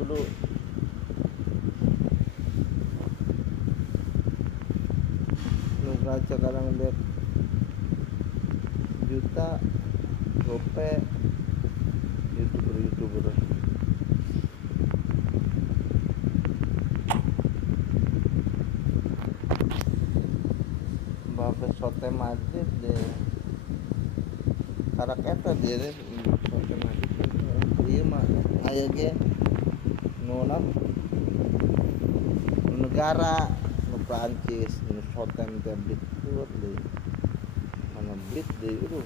dulu. Lu ngaca kadang lihat juta gope youtuber Bapak sote Madrid deh karak eta dia deh sote Madrid iya mah aya ge nu negara nu Prancis nu sote teh blit turut deui mana blit deui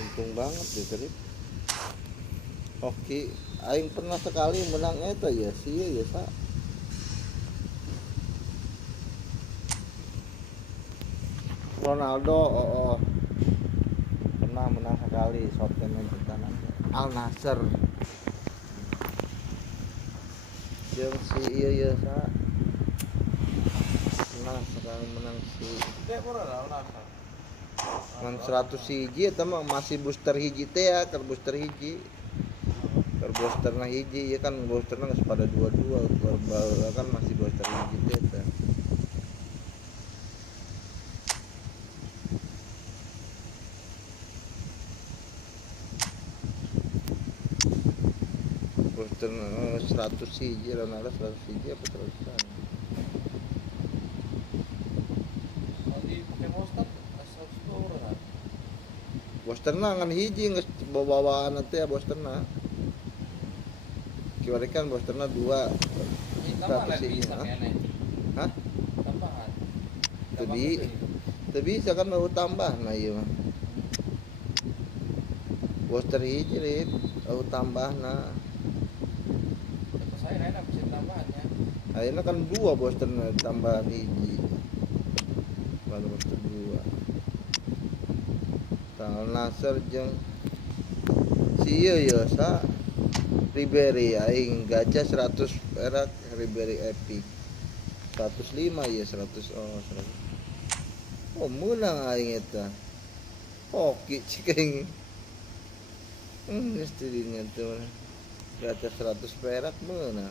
untung banget deh tadi. Oke, aing pernah sekali menang eta ya sih ya sa. Ronaldo, pernah menang sekali Southampton pertahanan Al Nassr. Jeung si iya sa. Pernah sekali menang si. Kayak pernah Al Nassr. Man 100 hiji eta mah masih booster hiji teh ya, keur booster hiji. Keur boosterna hiji ya kan boosterna geus pada 22, kan masih booster hiji teh eta. Booster 100 hiji Ronaldo 100 hiji apa terusan. Boosterna ngan hiji geus bawaan teh boosterna. Kiwari kan boosterna 2. Tambahan bisa kene. Hah? Tambahan. Teu bisa kan mau tambah nah ieu mah. Booster hiji rit, au tambahna. Saya enak bisa tambahannya. Ayeuna kan 2 boosterna tambah hiji. Baru booster 2. Al Nassr jeung si ieu sa Ribery aing gacha 100 perak Ribery epic 105 ya 100 100 menang aing eta hoki cing geus dinya teh gacha 100 perak menang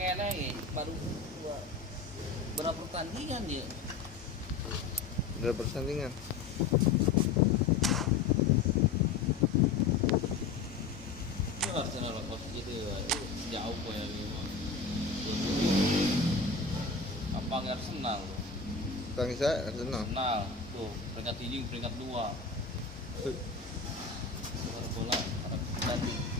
Kene baru berapa pertandingan ya? Berapa pertandingan? Ya Arsenal kok gitu ya. Jauh ya memang. Apa nggak Arsenal? Kang Isa Arsenal. Arsenal tuh peringkat 1 peringkat 2. Bola tadi.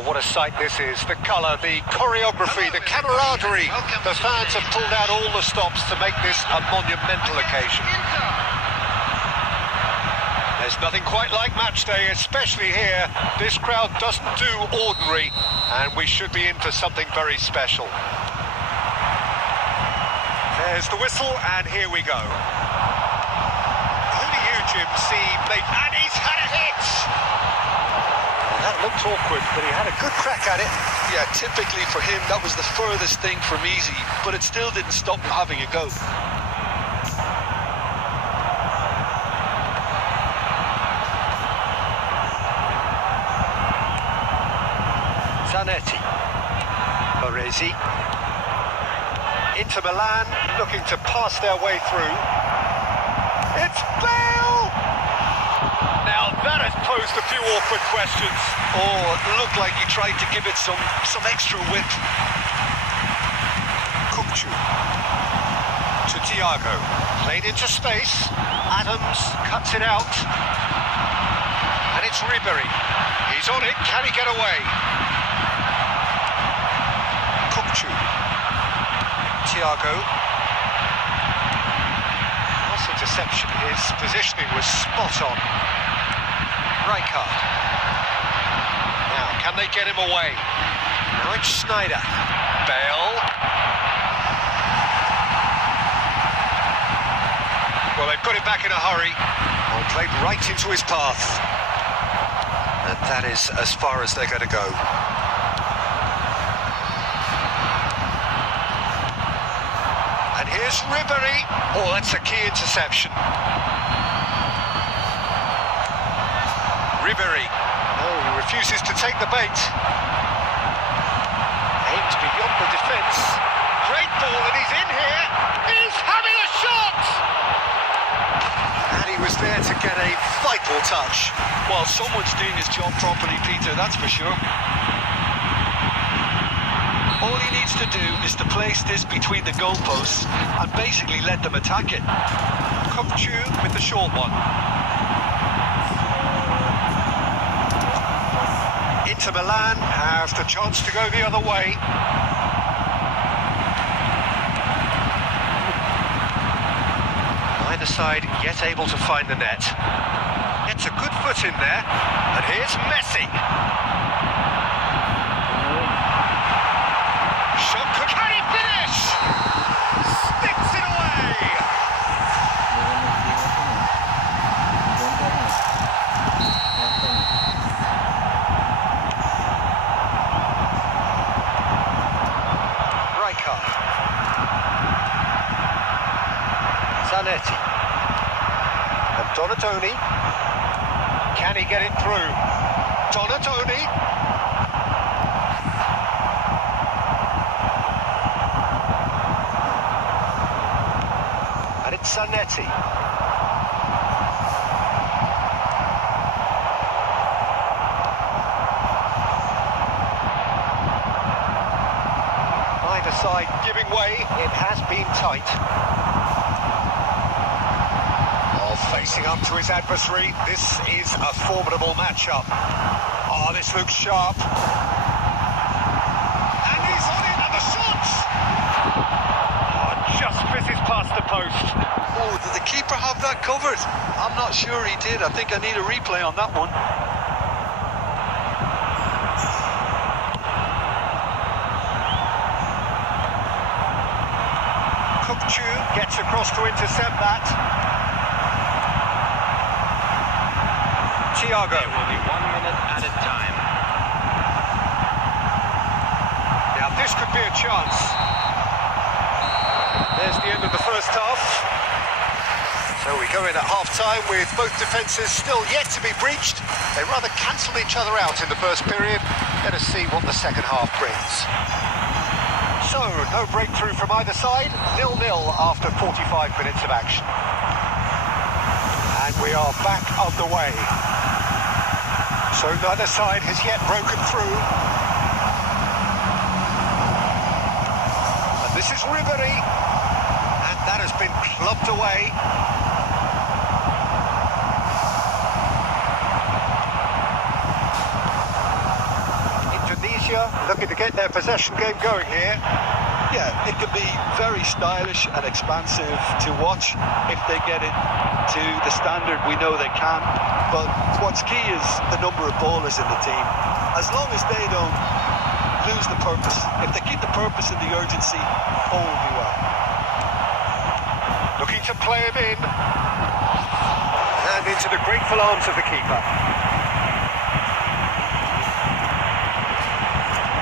Well, what a sight this is. The colour, the choreography, the camaraderie. The fans have pulled out all the stops to make this a monumental occasion. There's nothing quite like match day, especially here. This crowd doesn't do ordinary, and we should be in for something very special. There's the whistle, and here we go. Who do you, Jim, see make... And he's had a hit! That looked awkward, but he had a good crack at it. Yeah, typically for him, that was the furthest thing from easy, but it still didn't stop him having a go. Zanetti. Baresi. Inter Milan looking to pass their way through. It's Bale! Now that has posed a few awkward questions. Oh, it looked like he tried to give it some extra width. Ngpush to Thiago. Played into space. Adams cuts it out. And it's Ribery. He's on it. Can he get away? Ngpush. Thiago. Nice interception. His positioning was spot on. Rijkaard. Now, can they get him away? Now it's Schneider. Bale. Well, they've got it back in a hurry. Well, played right into his path. And that is as far as they're going to go. And here's Ribery. Oh, that's a key interception. Ribery. Oh, he refuses to take the bait. Aimed beyond the defence. Great ball, and he's in here. He's having a shot! And he was there to get a vital touch. Well, someone's doing his job properly, Peter, that's for sure. All he needs to do is to place this between the goalposts and basically let them attack it. Ngpush with the short one. Inter Milan have the chance to go the other way. Either side yet able to find the net. Gets a good foot in there, and here's Messi. Shot, can he finish? Sticks it away. Rijkaard. Zanetti. And Donatoni. Can he get it through? Donatoni. And it's Zanetti. Either side giving way. It has been tight. Facing up to his adversary, this is a formidable matchup. Oh, this looks sharp. And he's on it, and the shot! Oh, just misses past the post. Oh, did the keeper have that covered? I'm not sure he did. I think I need a replay on that one. Ngpush gets across to intercept that. Thiago. There will be 1 minute at a time. Now this could be a chance. There's the end of the first half. So we go in at half-time with both defences still yet to be breached. They rather cancelled each other out in the first period. Let us see what the second half brings. So, no breakthrough from either side. 0-0 after 45 minutes of action. And we are back underway. So neither side has yet broken through. And this is Ribery. And that has been clubbed away. Into Indonesia looking to get their possession game going here. Yeah, it can be very stylish and expansive to watch if they get it to the standard we know they can. But what's key is the number of ballers in the team. As long as they don't lose the purpose, if they keep the purpose and the urgency, all will be well. Looking to play him in. And into the grateful arms of the keeper.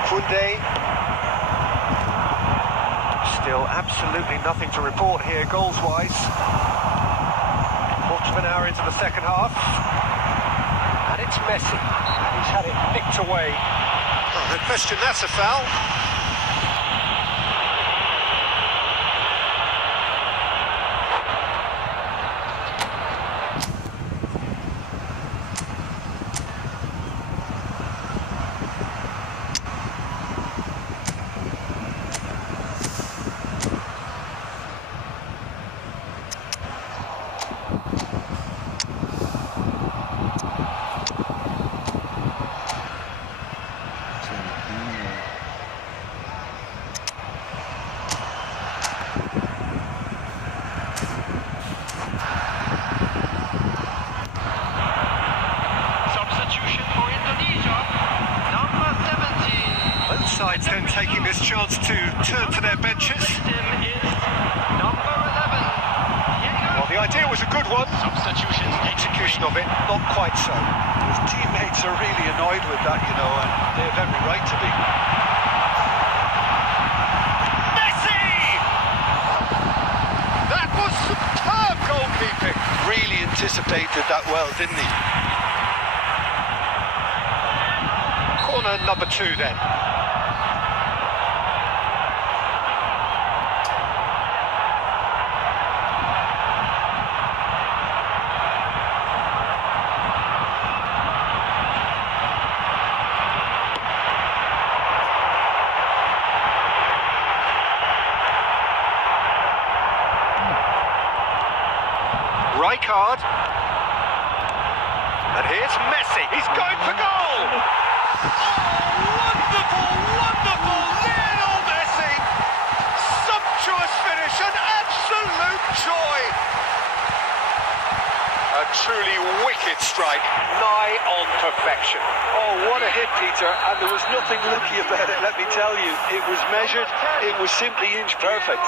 Kunde. Still absolutely nothing to report here goals-wise. Quarter of an hour into the second half. And it's Messi. And he's had it nicked away. Oh, no question, that's a foul. Sides then taking this chance to turn to their benches. Well, the idea was a good one. Substitution. Execution of it, not quite so. His teammates are really annoyed with that, you know, and they have every right to be. Messi! That was superb goalkeeping. Really anticipated that well, didn't he? Corner number 2 then. Card. And here's Messi. He's going for goal. Oh, wonderful, wonderful. Lionel Messi. Sumptuous finish, an absolute joy. A truly wicked strike, nigh on perfection. Oh, what a hit, Peter, and there was nothing lucky about it, let me tell you. It was measured, it was simply inch perfect.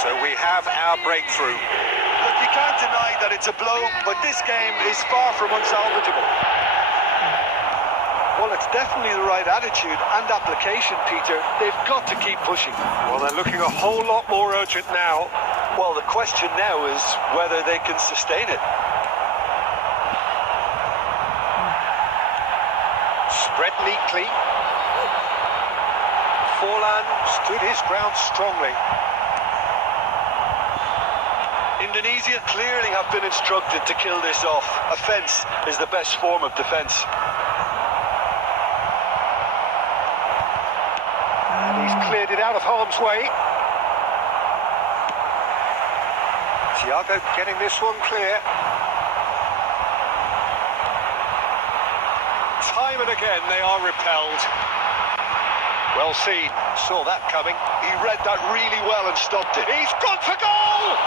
So we have our breakthrough. Look, you can't deny that it's a blow, but this game is far from unsalvageable. Well, it's definitely the right attitude and application, Peter. They've got to keep pushing. Well, they're looking a whole lot more urgent now. Well, the question now is whether they can sustain it. Spread neatly. Forlan stood his ground strongly. Indonesia clearly have been instructed to kill this off. Offence is the best form of defence. And he's cleared it out of harm's way. Thiago getting this one clear. Time and again they are repelled. Well seen, saw that coming. He read that really well and stopped it. He's gone for goal!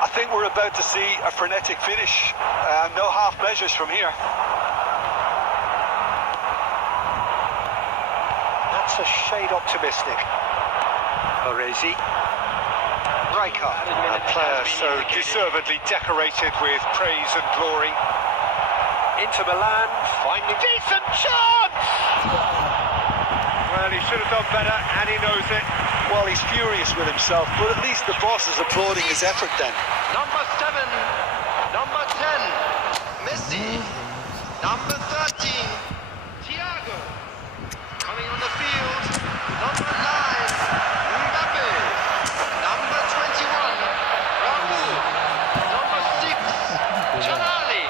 I think we're about to see a frenetic finish. No half measures from here. That's a shade optimistic. Orezi. Rijkaard, a player so deservedly decorated with praise and glory. Inter Milan, finding decent chance! Well, he should have done better, and he knows it. Well, he's furious with himself, but at least the boss is applauding his effort then. Number 7, number 10, Messi, number 13, Thiago, coming on the field, number 9, Mbappe, number 21, Raul, number 6, Jalali.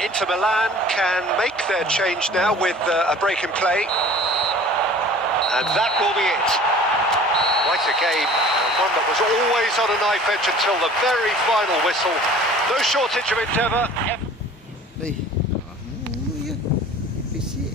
Inter Milan can make their change now with a break in play. And that will be it. Quite a game, and one that was always on a knife edge until the very final whistle. No shortage of endeavour. Kamu ya. PC.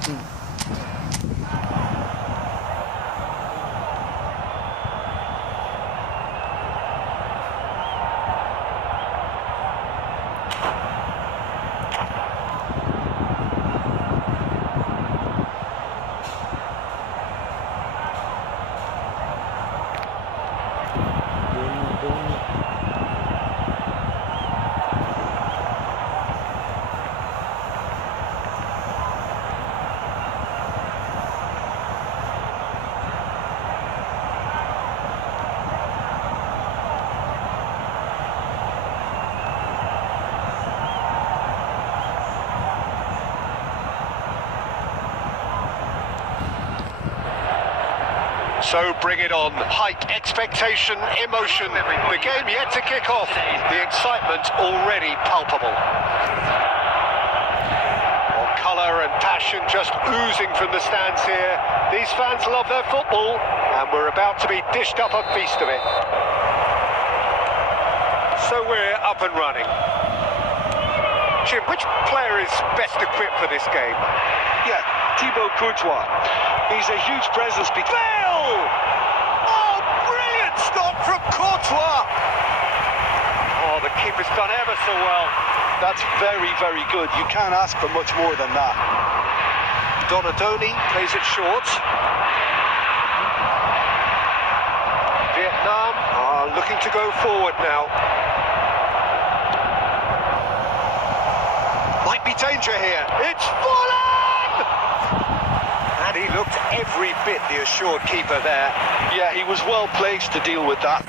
Anjir. So bring it on. Hype, expectation, emotion. The game yet to kick off. The excitement already palpable. Colour and passion just oozing from the stands here. These fans love their football, and we're about to be dished up a feast of it. So we're up and running. Jim, which player is best equipped for this game? Yeah, Thibaut Courtois. He's a huge presence. Bale! Oh, brilliant stop from Courtois! Oh, the keeper's done ever so well. That's very, very good. You can't ask for much more than that. Donadoni plays it short. Vietnam are looking to go forward now. Might be danger here. It's Fulham! And he looked every bit the assured keeper there. Yeah, he was well placed to deal with that.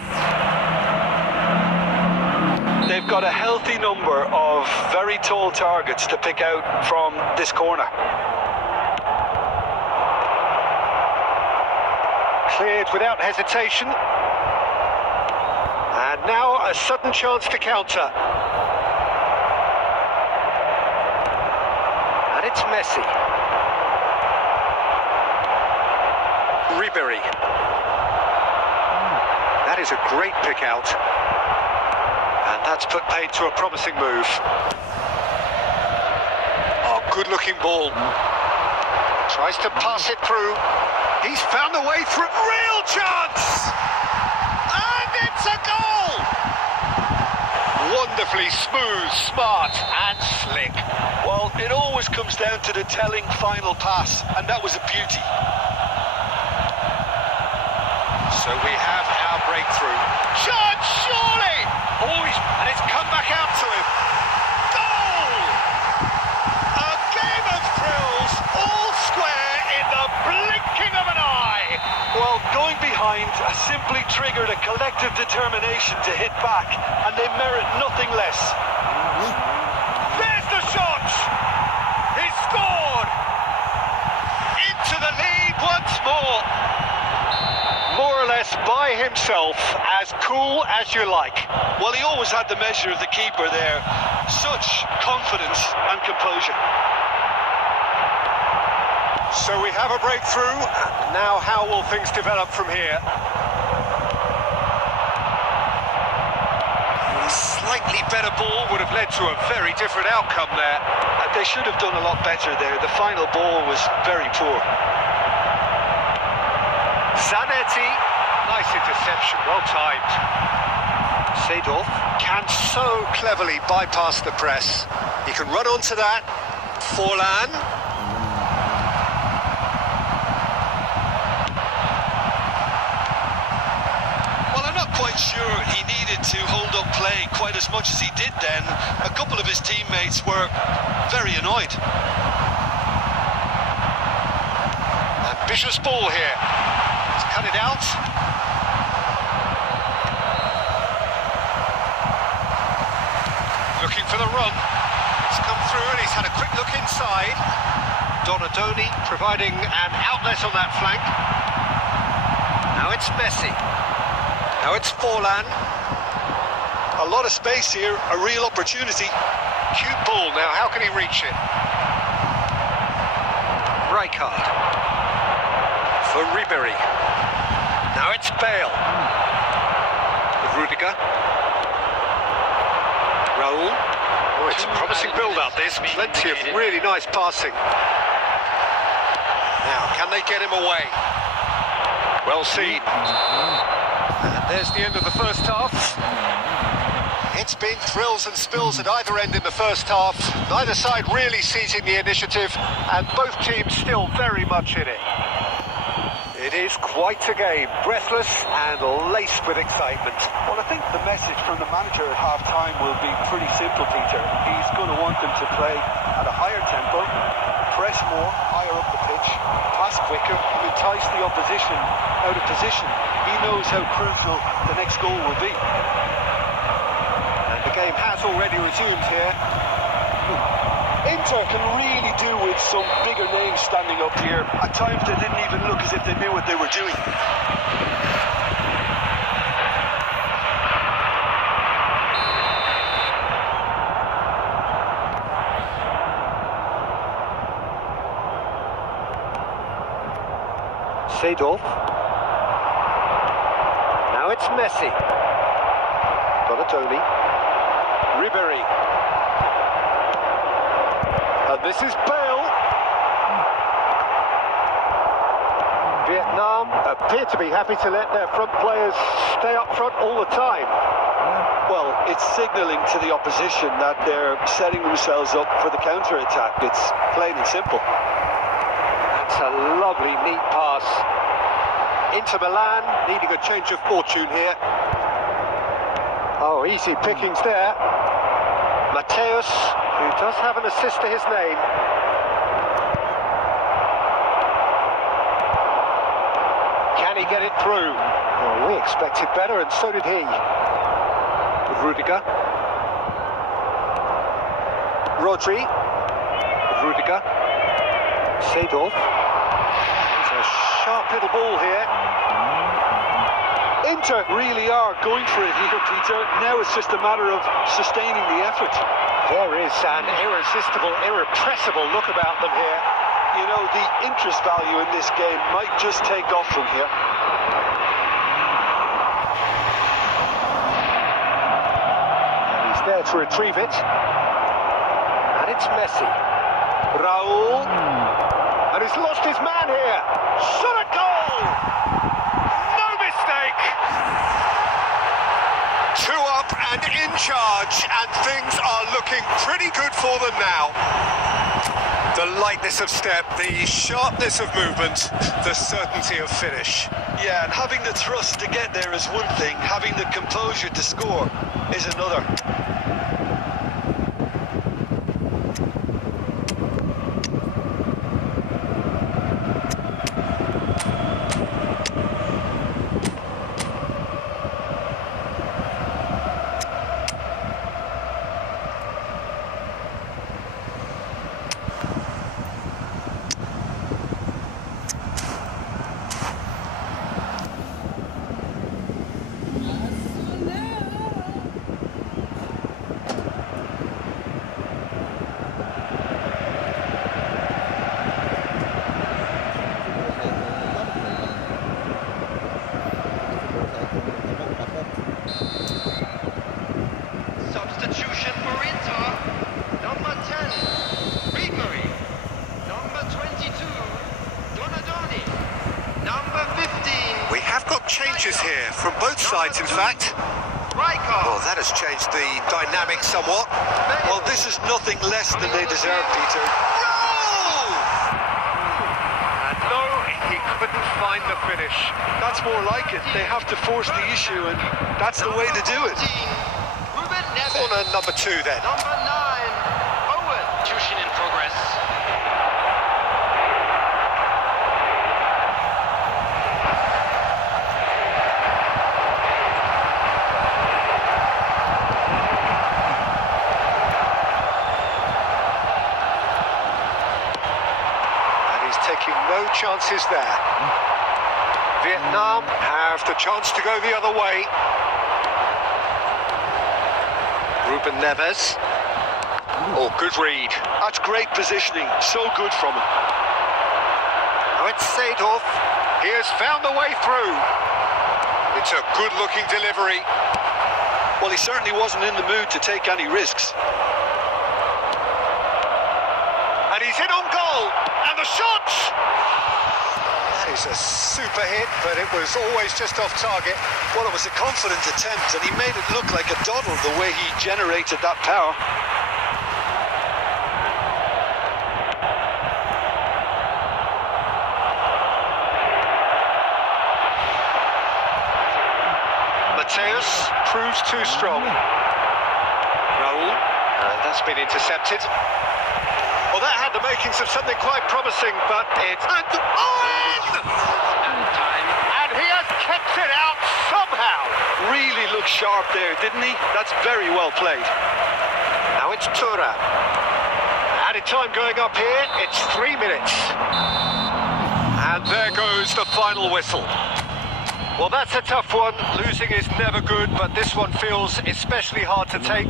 They've got a healthy number of very tall targets to pick out from this corner. Cleared without hesitation. And now a sudden chance to counter. And it's Messi. Ribery. That is a great pick out. And that's put paid to a promising move. Oh, good-looking ball. Tries to pass it through. He's found a way through. Real chance! And it's a goal! Wonderfully smooth, smart and slick. Well, it always comes down to the telling final pass, and that was a beauty. So we have our breakthrough. Chance, surely! Oh, and it's come back out to him. Goal! A game of thrills, all square in the blinking of an eye. Well, going behind simply triggered a collective determination to hit back, and they merit nothing less. There's the shot! He scored! Into the lead once more. More or less by himself, as cool as you like. Well, he always had the measure of the keeper there. Such confidence and composure. So we have a breakthrough. Now how will things develop from here? Slightly better ball would have led to a very different outcome there. They should have done a lot better there. The final ball was very poor. Zanetti, nice interception, well timed. Seedorf can so cleverly bypass the press. He can run onto that. Forlan. Well, I'm not quite sure he needed to hold up play quite as much as he did then. A couple of his teammates were very annoyed. Ambitious ball here. He's cut it out. Looking for the run. It's come through and he's had a quick look inside. Donadoni providing an outlet on that flank. Now it's Messi. Now it's Forlan. A lot of space here, a real opportunity. Cute ball now, how can he reach it? Rijkaard. For Ribéry. Now it's Bale. Rudiger. Raul. Oh, it's a promising build-up, this. Plenty of really nice passing. Now, can they get him away? Well seen. And there's the end of the first half. It's been thrills and spills at either end in the first half. Neither side really seizing the initiative, and both teams still very much in it. It is quite a game, breathless and laced with excitement. Well, I think the message from the manager at half-time will be pretty simple, Peter. He's going to want them to play at a higher tempo, press more, higher up the pitch, pass quicker, and entice the opposition out of position. He knows how crucial the next goal will be. And the game has already resumed here. Inter can really do with some bigger names standing up here. At times they didn't even look as if they knew what they were doing. Seedorf. Now it's Messi. Donadoni. Ribéry. And this is Bale. Vietnam appear to be happy to let their front players stay up front all the time. Well, it's signalling to the opposition that they're setting themselves up for the counter-attack. It's plain and simple. That's a lovely, neat pass. Inter Milan needing a change of fortune here. Oh, easy pickings there. Mateus, who does have an assist to his name. Can he get it through? Well, we expected better, and so did he. Rudiger. Rodri. Rudiger. Seedorf. It's a sharp little ball here. Inter really are going for it here, Peter. Now it's just a matter of sustaining the effort. There is an irresistible, irrepressible look about them here. You know, the interest value in this game might just take off from here. And he's there to retrieve it. And it's Messi. Raul. And he's lost his man here. Shot a goal! No mistake! 2 up and in charge, and things are looking pretty good for them now. The lightness of step, the sharpness of movement, the certainty of finish. Yeah, and having the thrust to get there is one thing, having the composure to score is another. substitution for Inter. Number 10, Ribery. Number 22, Donadoni. Number 15. We have got changes here from both sides, in fact. Oh, that has changed the dynamic somewhat. Well, this is nothing less than they deserve, Peter. And no, he couldn't find the finish. That's more like it. They have to force the issue, and that's the way to do it. Ruben Neves. Corner number 2 then. Number 9, Owen. Substitution in progress. Taking no chances there. Vietnam have the chance to go the other way. Ruben Neves. Oh, good read. That's great positioning. So good from him. Now it's Seedorf. He has found the way through. It's a good-looking delivery. Well, he certainly wasn't in the mood to take any risks. And he's in on goal. And the shots! That is a super hit, but it was always just off target. Well, it was a confident attempt, and he made it look like a doddle the way he generated that power. Mateus proves too strong. Raul, that's been intercepted. Well, that had the makings of something quite promising, but it's... And he has kept it out somehow. Really looked sharp there, didn't he? That's very well played. Now it's Tura. Added time going up here, it's 3 minutes. And there goes the final whistle. Well, that's a tough one. Losing is never good, but this one feels especially hard to take.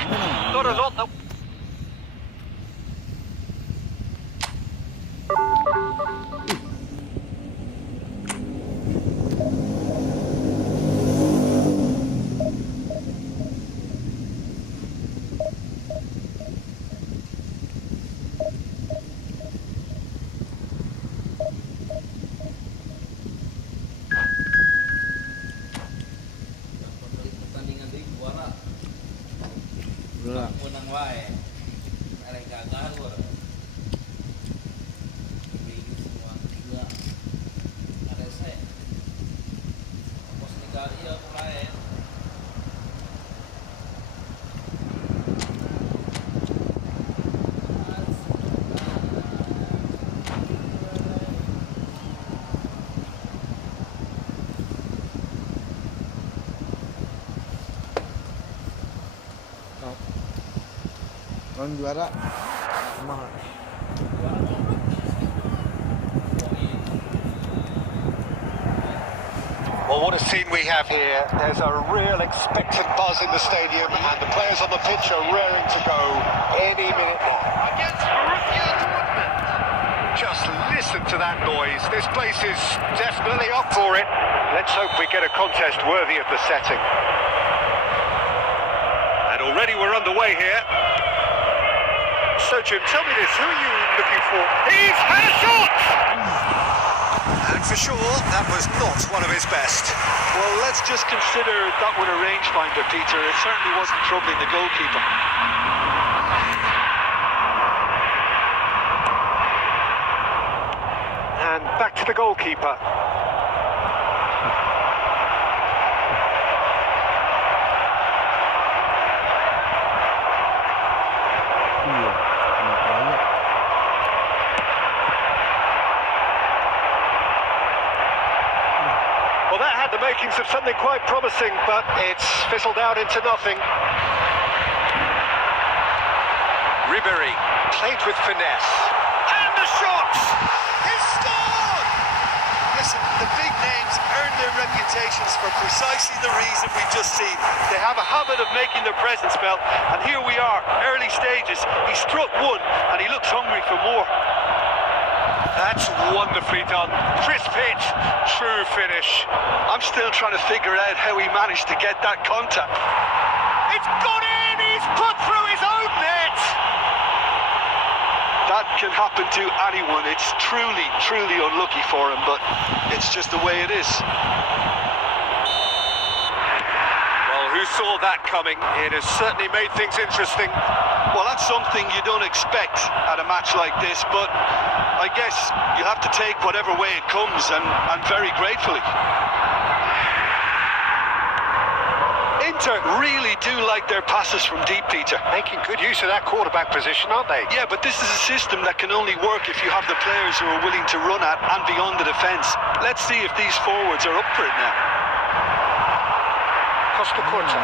Not a lot that... Pertandingan di juara. Menang wae. Ada gagal gua. Ini semua juga. Ada saya. Pos negara ya mulai. Orang juara mahal. Well, what a scene we have here. There's a real expectant buzz in the stadium, and the players on the pitch are raring to go any minute now. Against Borussia Dortmund. Just listen to that noise. This place is definitely up for it. Let's hope we get a contest worthy of the setting. And already we're underway here. So, Jim, tell me this, who are you looking for? He's had a shot! And for sure, that was not one of his best. Well, let's just consider that one a rangefinder, Peter. It certainly wasn't troubling the goalkeeper. And back to the goalkeeper. Well, that had the makings of something quite promising, but it's fizzled out into nothing. Ribery played with finesse. And the shot! He scored! Listen, the big names earn their reputations for precisely the reason we've just seen. They have a habit of making their presence felt, and here we are, early stages. He struck one, and he looks hungry for more. That's wonderfully done. Crisp hit, true finish. I'm still trying to figure out how he managed to get that contact. It's gone in! He's He's put through his own net. That can happen to anyone. It's truly, truly unlucky for him, but it's just the way it is. Well, who saw that coming? It has certainly made things interesting. Well, that's something you don't expect at a match like this, but I guess you have to take whatever way it comes, and very gratefully. Inter really do like their passes from deep, Peter. Making good use of that quarterback position, aren't they? Yeah, but this is a system that can only work if you have the players who are willing to run at and beyond the defence. Let's see if these forwards are up for it now. Costa Curta.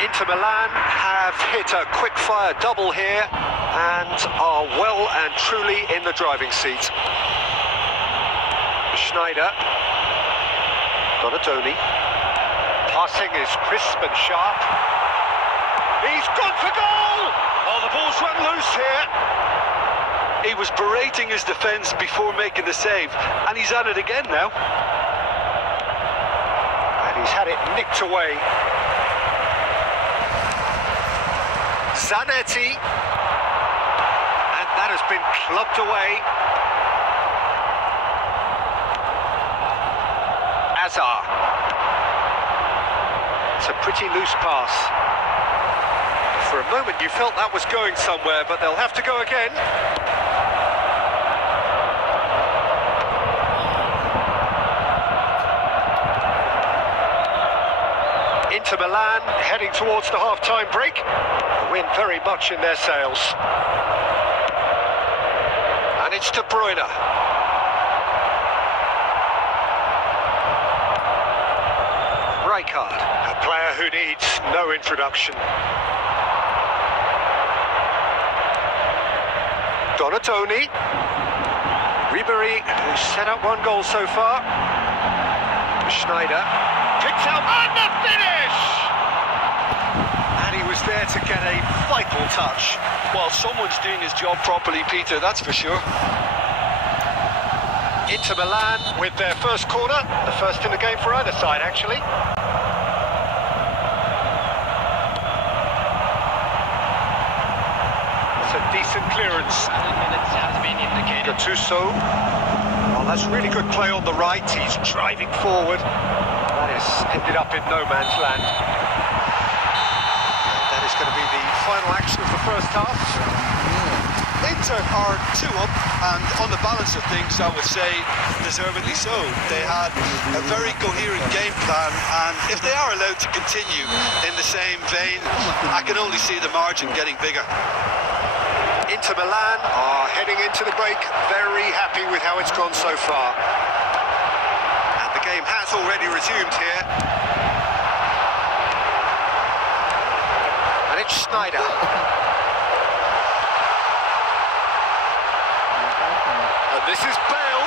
Inter Milan have hit a quick-fire double here and are well and truly in the driving seat. Schneider. Donatoni. Passing is crisp and sharp. He's gone for goal! Oh, the ball's run loose here. He was berating his defence before making the save, and he's at it again now. And he's had it nicked away. Zanetti. And that has been clubbed away. Azar. It's a pretty loose pass. For a moment you felt that was going somewhere, but they'll have to go again. Inter Milan heading towards the half-time break. The wind very much in their sails. And it's De Bruyne. Rijkaard, a player who needs no introduction. Donatoni. Ribéry, who's set up one goal so far. Schneider. Picks out and the finish! And he was there to get a vital touch. Well, someone's doing his job properly, Peter, that's for sure. Inter Milan with their first corner, the first in the game for either side, actually. It's a decent clearance. 7 minutes has been indicated. Gattuso. Well, that's really good play on the right. He's driving forward. That has ended up in no man's land. And that is going to be the final action of the first half. Inter are 2 up, and on the balance of things, I would say deservedly so. They had a very coherent game plan, and if they are allowed to continue in the same vein, I can only see the margin getting bigger. Inter Milan are heading into the break very happy with how it's gone so far. And the game has already resumed here. And it's Schneider. And this is Bale.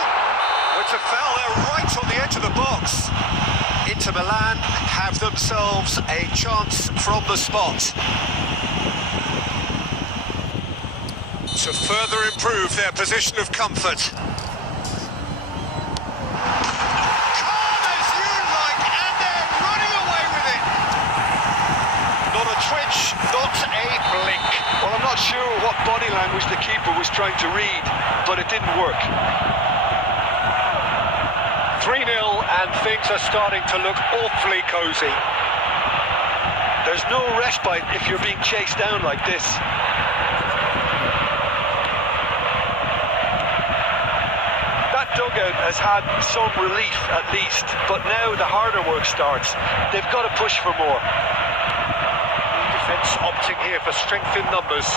It's a foul there right on the edge of the box. Inter Milan have themselves a chance from the spot to further improve their position of comfort. Calm as you like, and they're running away with it. Not a twitch, not a blink. Well, I'm not sure what body language the keeper was trying to read, but it didn't work. 3-0, and things are starting to look awfully cosy. There's no respite if you're being chased down like this. That dugout has had some relief at least, but now the harder work starts. They've got to push for more. Defence opting here for strength in numbers.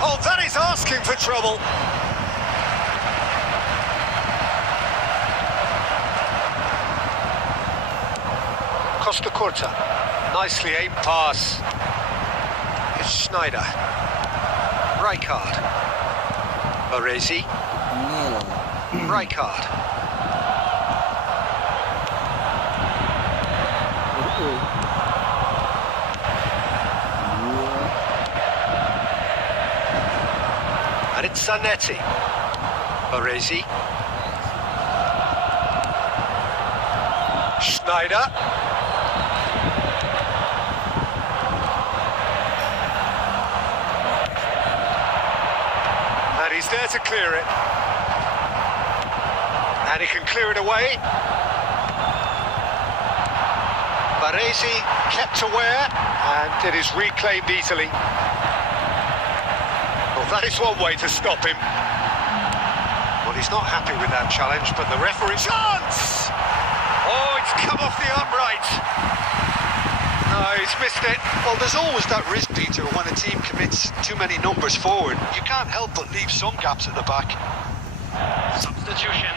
Oh, that is asking for trouble. Costa Curta, nicely aimed pass. It's Schneider. Rijkaard. Baresi. Rijkaard. And it's Zanetti. Baresi. Schneider. And he's there to clear it. And he can clear it away. Baresi kept aware, and it is reclaimed easily. Well, that is one way to stop him. Well, he's not happy with that challenge, but the referee... Chance! Oh, it's come off the upright. No, he's missed it. Well, there's always that risk, Peter, when a team commits too many numbers forward. You can't help but leave some gaps at the back. Substitution.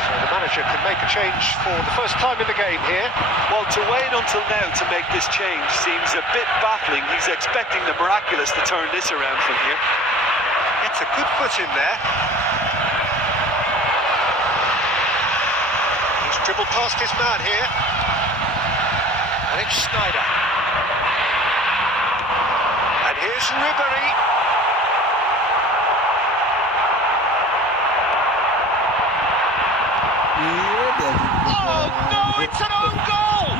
So the manager can make a change for the first time in the game here. Well, to wait until now to make this change seems a bit baffling. He's expecting the miraculous to turn this around from here. It's a good foot in there. He's dribbled past his man here. And it's Schneider. And here's Ribéry. Oh no, it's an own goal!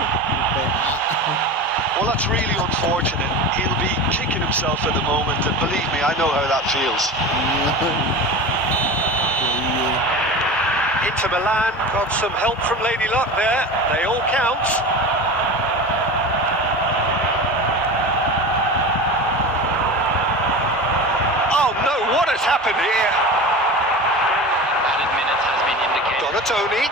Well, that's really unfortunate. He'll be kicking himself at the moment, and believe me, I know how that feels. Inter Milan got some help from Lady Luck there. They all count. Oh no, what has happened here? Added minutes has been indicated. Donatoni.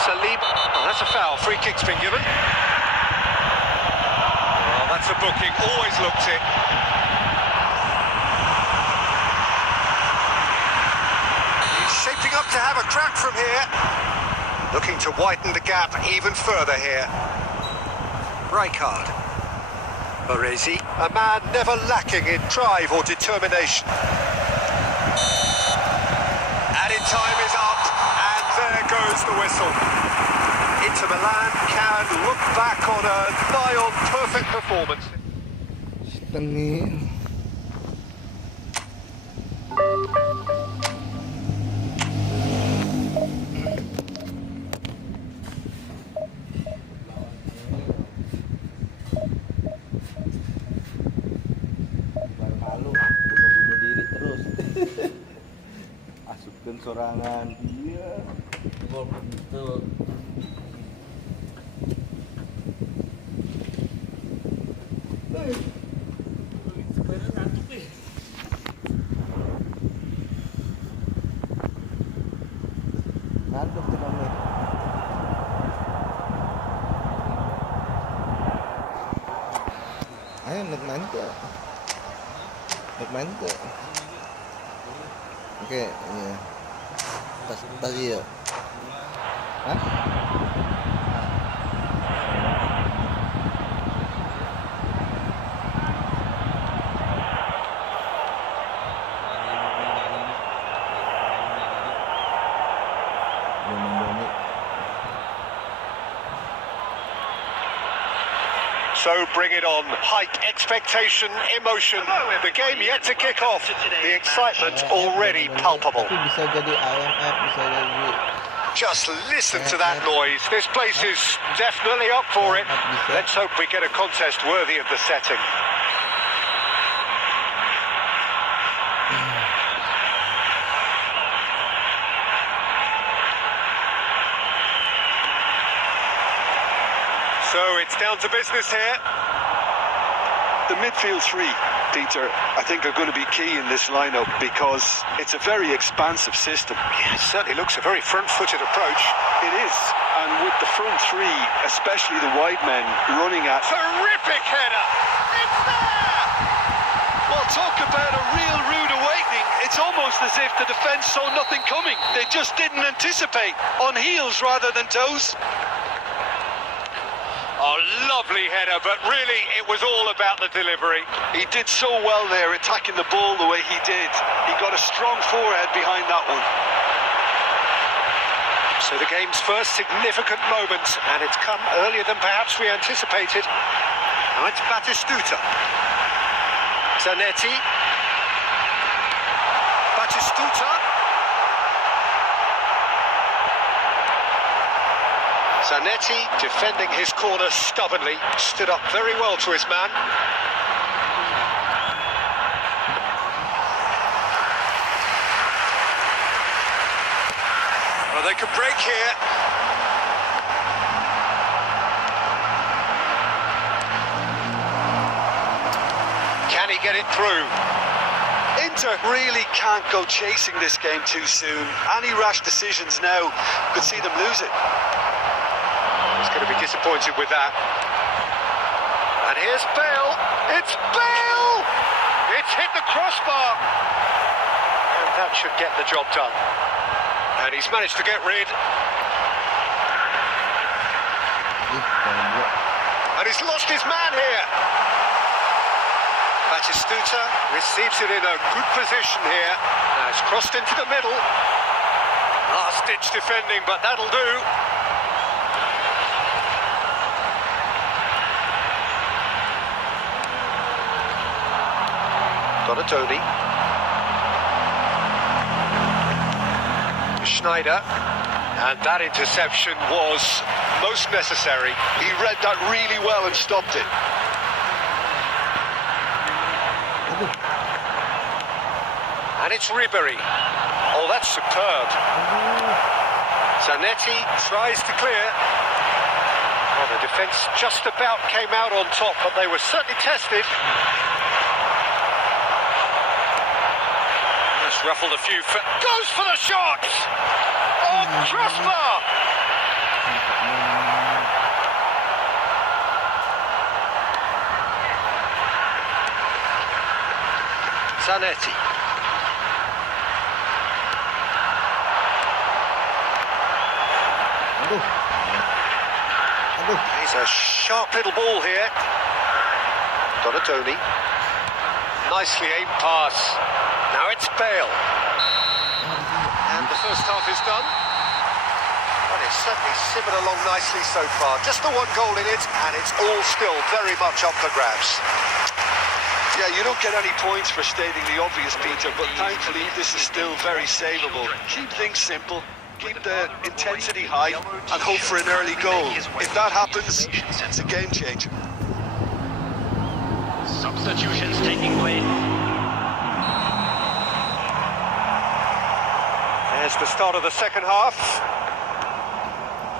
Salib. Oh, that's a foul. Free kick's been given. Oh, that's a booking. Always looked it. He's shaping up to have a crack from here. Looking to widen the gap even further here. Rijkaard. Baresi, a man never lacking in drive or determination. Added time is up, and there goes the whistle. Inter Milan can look back on a nigh-on perfect performance. Malu, bunuh diri terus. Asupkan sorangan. Iya. Gol begitu. Sebenarnya ngantuk nih. Ngantuk tuh Mami. Ayo nak main ke? Nak main ke? Oke, iya. Tadi ya. Hah? So bring it on. Hike expectation, emotion. The game yet to kick off. The excitement already palpable. Tapi bisa jadi IMF, bisa jadi. Just listen to that noise. This place is definitely up for it. Let's hope we get a contest worthy of the setting. So it's down to business here. The midfield three, Peter, I think are going to be key in this lineup because it's a very expansive system. Yeah, it certainly looks a very front-footed approach. It is, and with the front three, especially the wide men running at... Terrific header! It's there! Well, talk about a real rude awakening. It's almost as if the defence saw nothing coming. They just didn't anticipate, on heels rather than toes. Oh, lovely header, but really it was all about the delivery. He did so well there, attacking the ball the way he did. He got a strong forehead behind that one. So the game's first significant moment, and it's come earlier than perhaps we anticipated. Now it's Batistuta. Zanetti. Batistuta. Zanetti defending his corner stubbornly, stood up very well to his man. Well, they could break here. Can he get it through? Inter really can't go chasing this game too soon. Any rash decisions now could see them lose it. He's going to be disappointed with that. And here's Bale. It's Bale! It's hit the crossbar. And that should get the job done. And he's managed to get rid. And he's lost his man here. Batistuta receives it in a good position here. Now it's crossed into the middle. Last-ditch defending, but that'll do. Donatoni. Schneider. And that interception was most necessary. He read that really well and stopped it. And it's Ribery. Oh, that's superb. Zanetti tries to clear. Well, the defence just about came out on top, but they were certainly tested. Just ruffled a few. Goes for the shot! Oh, crossbar! Zanetti. He's a sharp little ball here. Donatoni. Nicely aimed pass. Now it's Bale. And the first half is done. Well, it's certainly simmered along nicely so far. Just the one goal in it, and it's all still very much up for grabs. Yeah, you don't get any points for stating the obvious, Peter, but thankfully this is still very savable. Keep things simple, keep the intensity high, and hope for an early goal. If that happens, it's a game changer. Substitutions taking place. There's the start of the second half.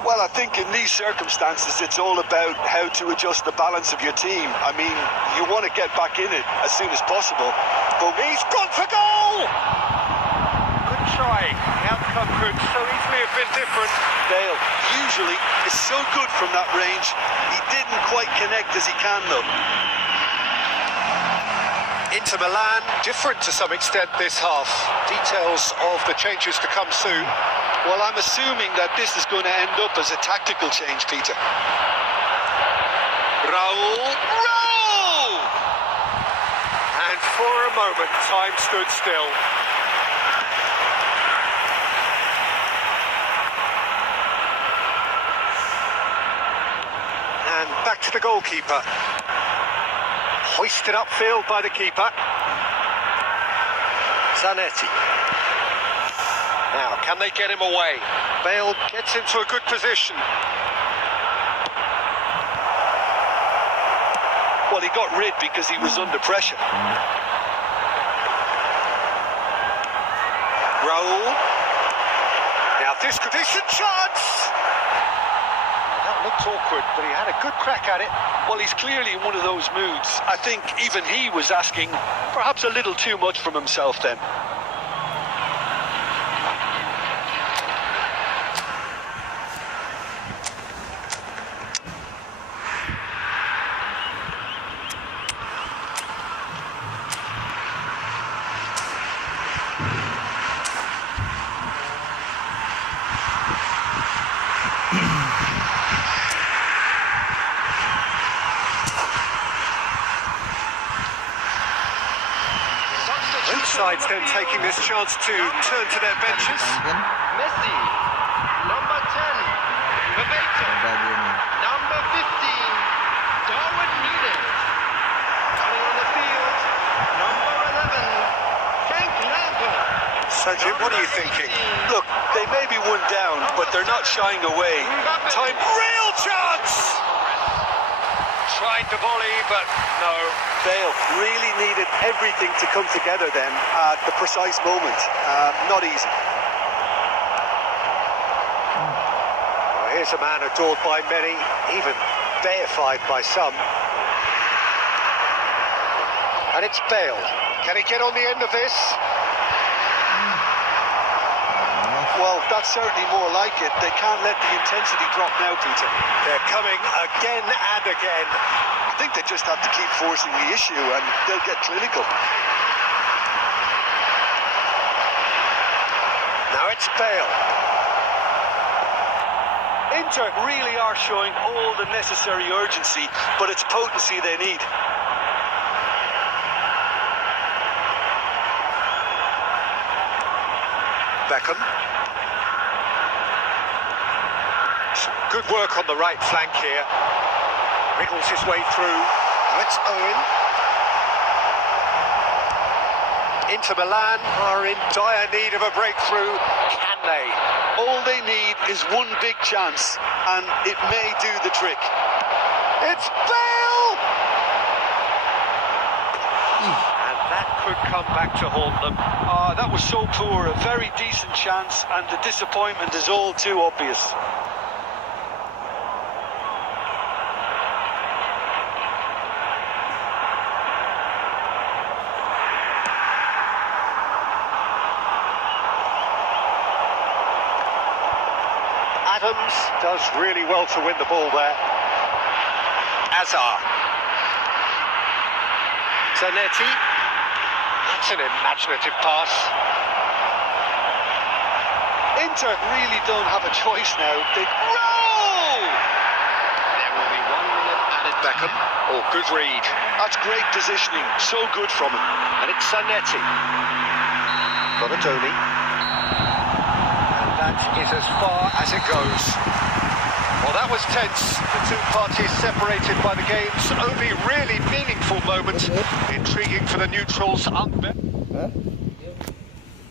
Well, I think in these circumstances, it's all about how to adjust the balance of your team. I mean, you want to get back in it as soon as possible. But He's gone for goal! Good try. The outcome could so easily have been different. Bale usually is so good from that range. He didn't quite connect as he can, though. Inter Milan, different to some extent this half. Details of the changes to come soon. Well, I'm assuming that this is going to end up as a tactical change, Peter. Raul! And for a moment, time stood still. And back to the goalkeeper. Hoisted upfield by the keeper. Zanetti. Now, can they get him away? Bale gets into a good position. Well, he got rid because he was under pressure. Raul. Now, this could be a chance. That looked awkward, but he had a good crack at it. Well, he's clearly in one of those moods. I think even he was asking perhaps a little too much from himself then. sides then taking this chance to turn to their benches. Kangen. Messi, number 10, Bebeto, Ada dia nih. number 15, Darwin Nunes, coming on the field, number 11, Frank Lampard. Sajid, what are you thinking? Look, they may be one down, but they're not shying away. Time, real chance! Tried the volley, but no. Bale really needed everything to come together then at the precise moment. Not easy. Well, here's a man adored by many, even deified by some. And it's Bale. Can he get on the end of this? Well, that's certainly more like it. They can't let the intensity drop now, Peter. They're coming again and again. I think they just have to keep forcing the issue and they'll get clinical. Now it's Bale. Inter really are showing all the necessary urgency, but it's potency they need. Beckham. Some good work on the right flank here. Wriggles his way through. Now it's Owen. Inter Milan are in dire need of a breakthrough. Can they? All they need is one big chance, and it may do the trick. It's Bale! And that could come back to haunt them. That was so poor, a very decent chance, and the disappointment is all too obvious. Adams does really well to win the ball there. Azar. Zanetti. That's an imaginative pass. Inter really don't have a choice now. They roll! There will be 1 minute added Beckham. Oh, good read. That's great positioning. So good from him. And it's Zanetti. Donatoni. And that is as far as it goes. Well, that was tense. The two parties separated by the game's only really meaningful moment. Intriguing for the neutrals. Hah?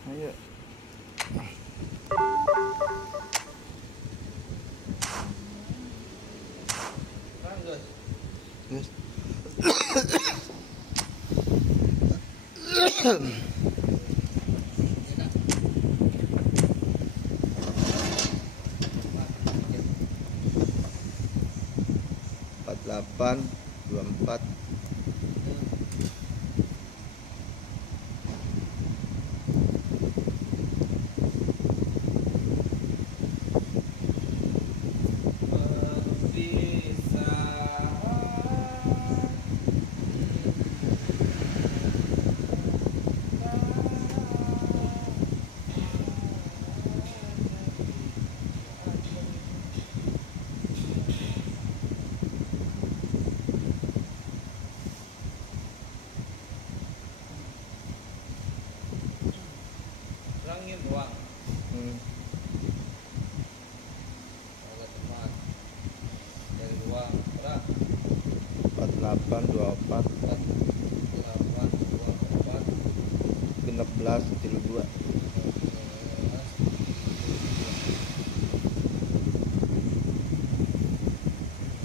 Ayo. Yes. Delapan 24. Langit doang. Agak teman. Dari ruang. Berat. 48 24 8 24 16 32.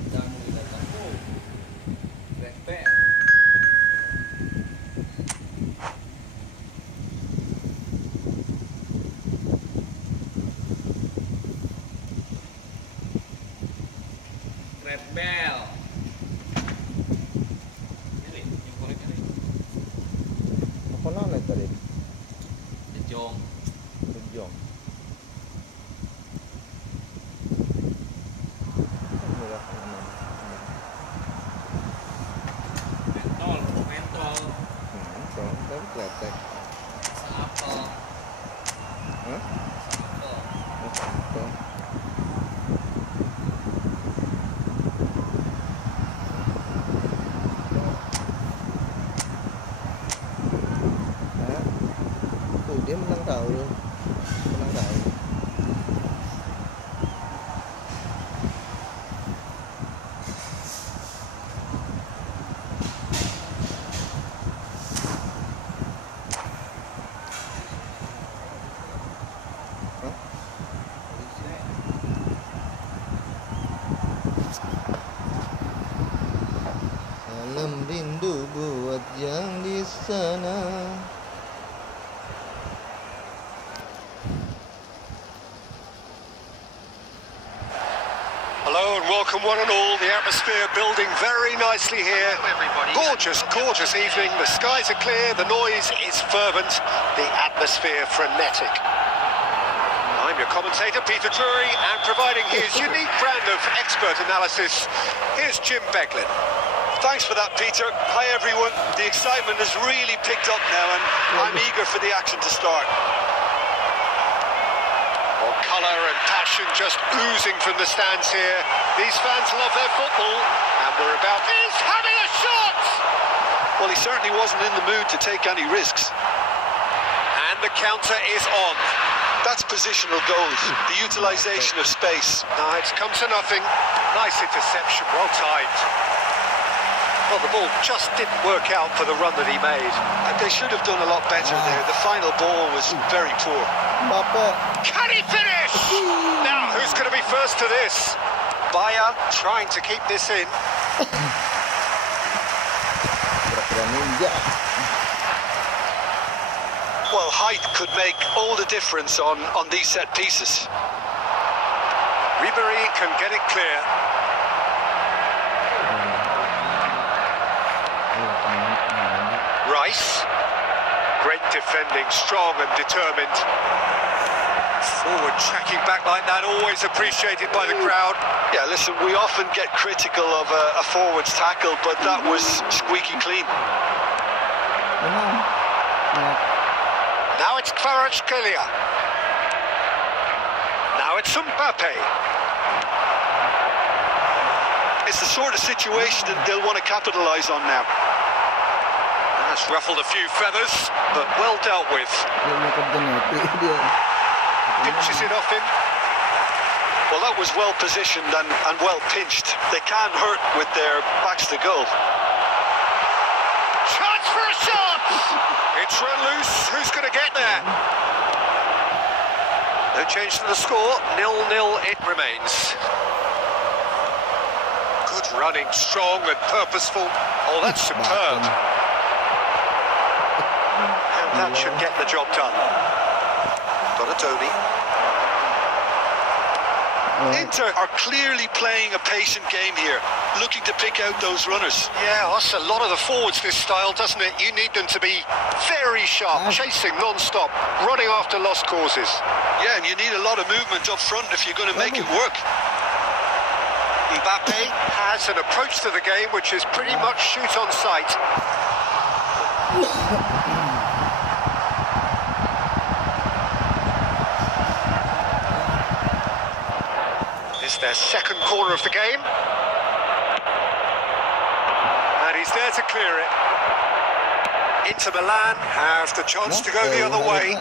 Dan datang. Repet. Rebel. Ini, yang korek ini. Apa namanya tadi? Jong. Bejong. Mentol, mentol. Tapi kletek. Seapel. Hah? Seapel. Apa? Hello and welcome one and all. The atmosphere building very nicely here. Gorgeous, gorgeous evening. The skies are clear, the noise is fervent, the atmosphere frenetic. I'm your commentator, Peter Drury, and providing his unique brand of expert analysis, here's Jim Beglin. Thanks for that, Peter. Hi, everyone. The excitement has really picked up now, and I'm eager for the action to start. Colour and passion just oozing from the stands here. These fans love their football, and we're about... He's having a shot! Well, he certainly wasn't in the mood to take any risks. And the counter is on. That's positional goals, the utilisation of space. No, it's come to nothing. Nice interception, well timed. Well, the ball just didn't work out for the run that he made. And they should have done a lot better there. The final ball was very poor. Can he finish? Now, who's going to be first to this? Bayer trying to keep this in. Well, height could make all the difference on these set pieces. Ribery can get it clear. Rice, great defending, strong and determined. Forward tracking back like that, always appreciated by the crowd. Yeah, listen, we often get critical of a forward's tackle, but that was squeaky clean. Now it's Kvaratskhelia. Now it's Mbappe. It's the sort of situation that they'll want to capitalise on now. That's ruffled a few feathers, but well dealt with. Pinches it off him. Well, that was well positioned and well pinched. They can hurt with their backs to goal. Chance for a shot! It's run loose. Who's going to get there? No change to the score. 0-0 it remains. Good running, strong and purposeful. Oh, that's superb. And that should get the job done. Donatoni. Inter are clearly playing a patient game here, looking to pick out those runners. Yeah, that's a lot of the forwards, this style, doesn't it? You need them to be very sharp, chasing non-stop, running after lost causes. Yeah, and you need a lot of movement up front if you're going to make it work. Mbappe has an approach to the game which is pretty much shoot on sight. It's their second corner of the game. And he's there to clear it. Inter Milan have the chance to go the other way.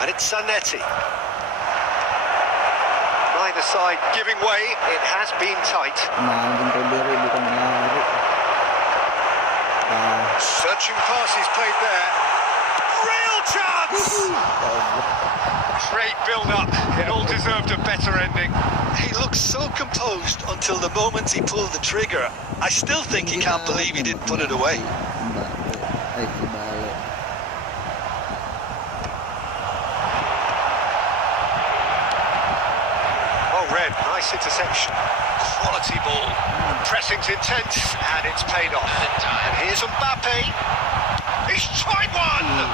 And it's Zanetti. Neither side giving way. It has been tight. Searching passes played there. Real chance! Great build-up. It all deserved a better ending. He looked so composed until the moment he pulled the trigger. I still think he can't believe he didn't put it away. Oh, Red, nice interception. Quality ball. Pressing's intense, and it's paid off. And here's Mbappe. He's tried one!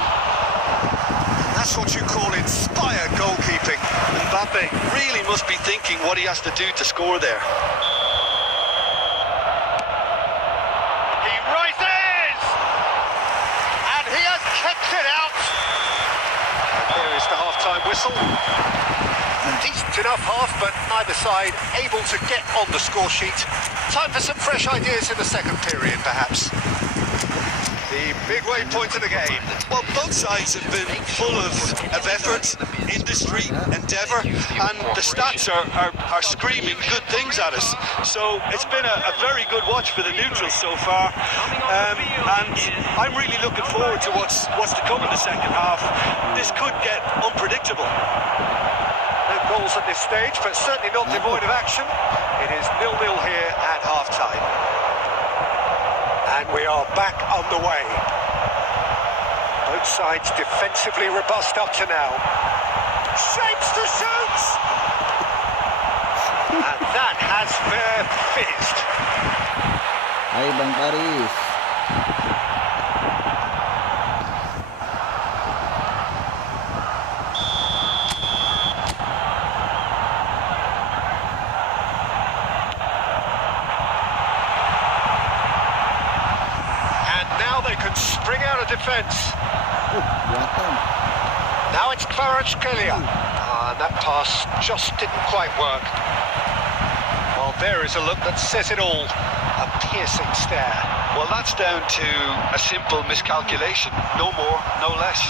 That's what you call inspired goalkeeping. Mbappe really must be thinking what he has to do to score there. He rises! And he has kept it out. And here is the half-time whistle. A decent enough half, but neither side able to get on the score sheet. Time for some fresh ideas in the second period, perhaps. The big waypoint of the game. Well, both sides have been full of effort, industry, endeavour, and the stats are screaming good things at us. So it's been a very good watch for the neutrals so far, and I'm really looking forward to what's to come in the second half. This could get unpredictable. No goals at this stage, but certainly not devoid of action. It is 0-0 here at half-time. And we are back on the way. Both sides defensively robust up to now. shapes to shoot! And that has fair fizzed. Hai Bang Paris. And now they can spring out of defence. Buatan. Now it's Kvaratskhelia. And that pass just didn't quite work. Well, there is a look that says it all. A piercing stare. Well, that's down to a simple miscalculation. No more, no less.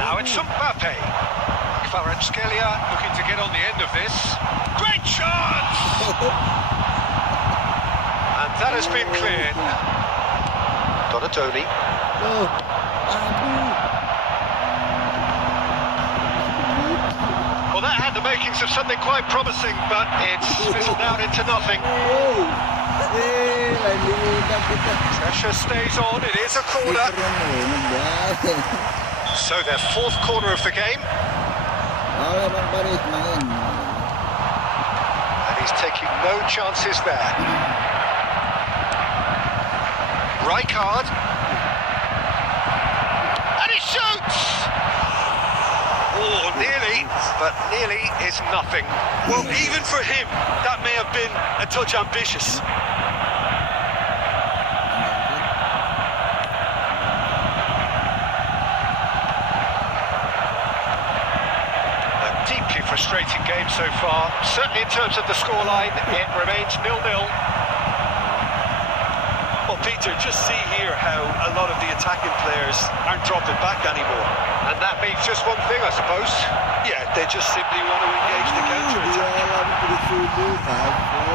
Now it's Mbappe. Kvaratskhelia looking to get on the end of this. Great chance! And that has been cleared. Donatoni. Oh. Aduh. Well, that had the makings of something quite promising, but it's fizzled out into nothing. Lain diundang kita. Pressure stays on, it is a corner. Ngebanting. So their fourth corner of the game, Oleh Bang Paris main. and he's taking no chances there. Rijkaard. And he shoots! Oh, nearly, but nearly is nothing. Well, even for him, that may have been a touch ambitious. A deeply frustrating game so far. Certainly in terms of the scoreline, it remains 0-0. Well, Peter, just see here how a lot of the attacking players aren't dropping back anymore. And that means just one thing, I suppose. Yeah, they just simply want to engage the counter-attack. Dalam Subuh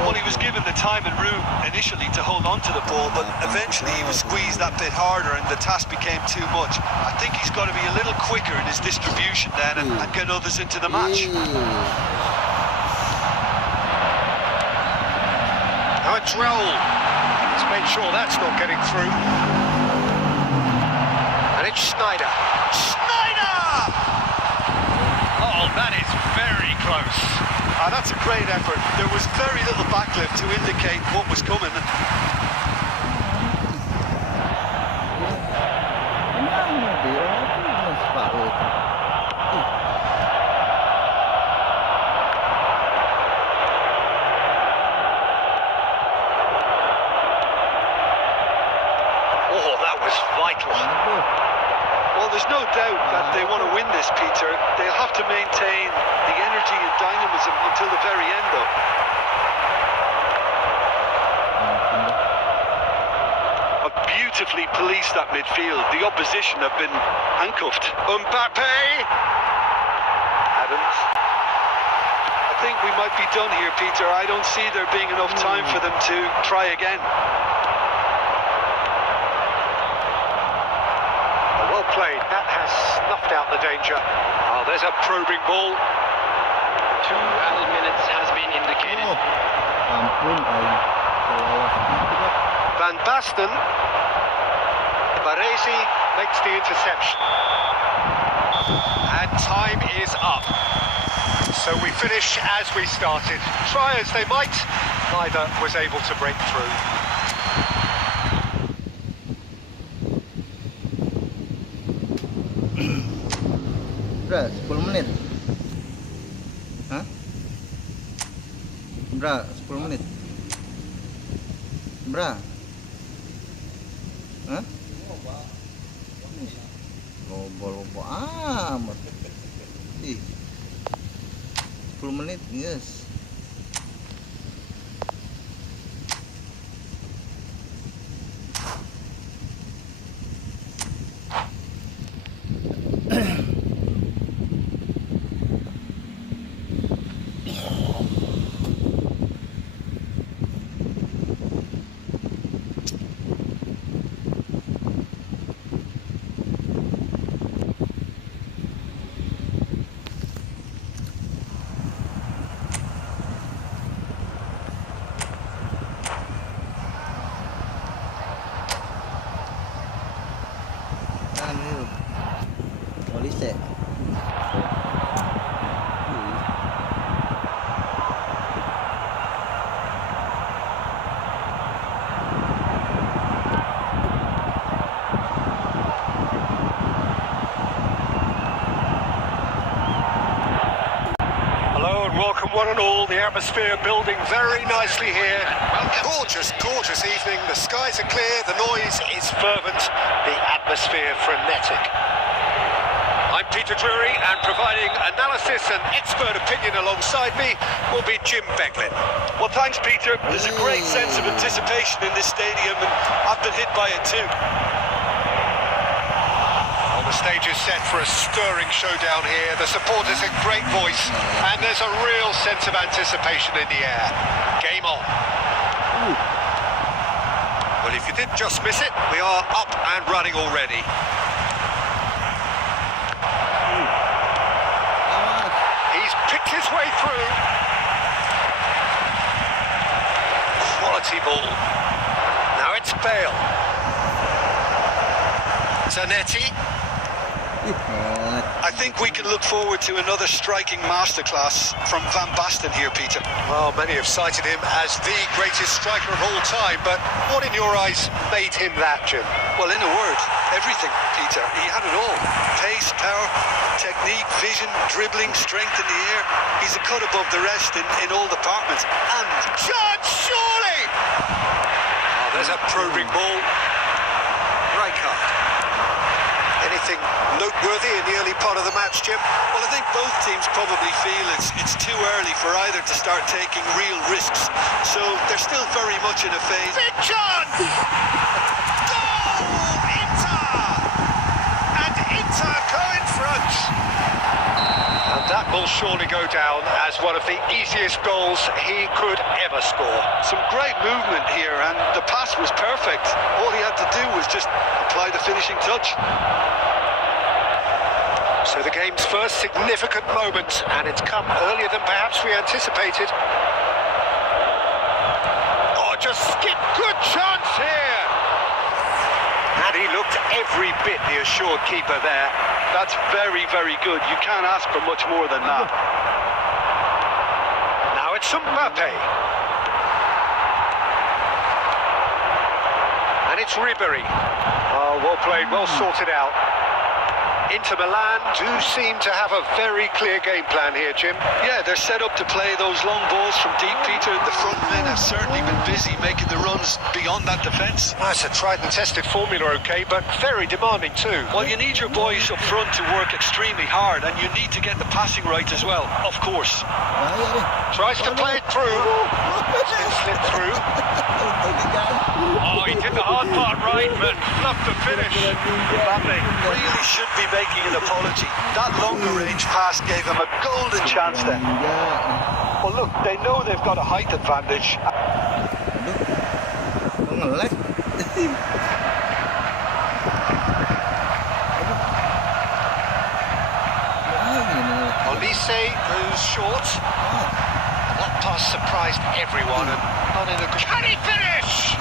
Well, he was given the time and room initially to hold on to the ball, but eventually he was squeezed that bit harder and the task became too much. I think he's got to be a little quicker in his distribution then and get others into the match. Now it's Raul. He's made sure that's not getting through. And it's Schneider. Schneider! Oh, that is very close. That's a great effort. There was very little backlift to indicate what was coming. Oh, that was vital. Well, there's no doubt that they want to win this, Peter. They'll have to maintain the energy and dynamism until the very end, though. Beautifully policed that midfield. The opposition have been handcuffed. Mbappe! Adams. I think we might be done here, Peter. I don't see there being enough time for them to try again. Well played. That has snuffed out the danger. Oh, there's a probing ball. 2 added minutes has been indicated. Ampun, Van Basten. Baresi makes the interception. And time is up. So we finish as we started. Try as they might, neither was able to break through. Bra, 10 menit. Hah? Bra, 10 menit. Bra. Hah? Lobo-lobo amat. Ih. 10 menit, yes. Polisi. 1 and all, the atmosphere building very nicely here. Gorgeous, gorgeous evening. The skies are clear, the noise is fervent, the atmosphere frenetic. I'm Peter Drury, and providing analysis and expert opinion alongside me will be Jim Beglin. Well, thanks, Peter. There's a great sense of anticipation in this stadium, and I've been hit by it too. The stage is set for a stirring showdown here. The supporters in great voice, and there's a real sense of anticipation in the air. Game on. Well, if you did just miss it, we are up and running already. He's picked his way through. Quality ball. Now it's Bale. Zanetti. I think we can look forward to another striking masterclass from Van Basten here, Peter. Well, many have cited him as the greatest striker of all time, but what in your eyes made him that, Jim? Well, in a word, everything, Peter. He had it all. Pace, power, technique, vision, dribbling, strength in the air. He's a cut above the rest in all departments. And Chance, surely! Oh, there's a probing ball. Right card. Anything noteworthy in the early part of the match, Jim? well, I think both teams probably feel it's too early for either to start taking real risks. So they're still very much in a phase. Big chance! Goal! Inter! And Inter go in front. And that will surely go down as one of the easiest goals he could ever score. Some great movement here, and the pass was perfect. All he had to do was just apply the finishing touch. So the game's first significant moment, and it's come earlier than perhaps we anticipated. Oh, just skip, good chance here! And he looked every bit the assured keeper there. That's very, very good. You can't ask for much more than that. Now it's Mbappe. And it's Ribery. Oh, well played, well sorted out. Inter Milan do seem to have a very clear game plan here, Jim. Yeah, they're set up to play those long balls from deep, Peter. The front men have certainly been busy making the runs beyond that defence. Well, it's a tried and tested formula, okay, but very demanding too. Well, you need your boys up front to work extremely hard, and you need to get the passing right as well, of course. Tries to play it through. It's been slipped through. Oh, he did the hard part right, but fluffed the finish. Mbappe really should be making an apology. That longer range pass gave him a golden chance then. Well, look, they know they've got a height advantage. Olise goes short. That pass surprised everyone, and not in a good... Can he finish?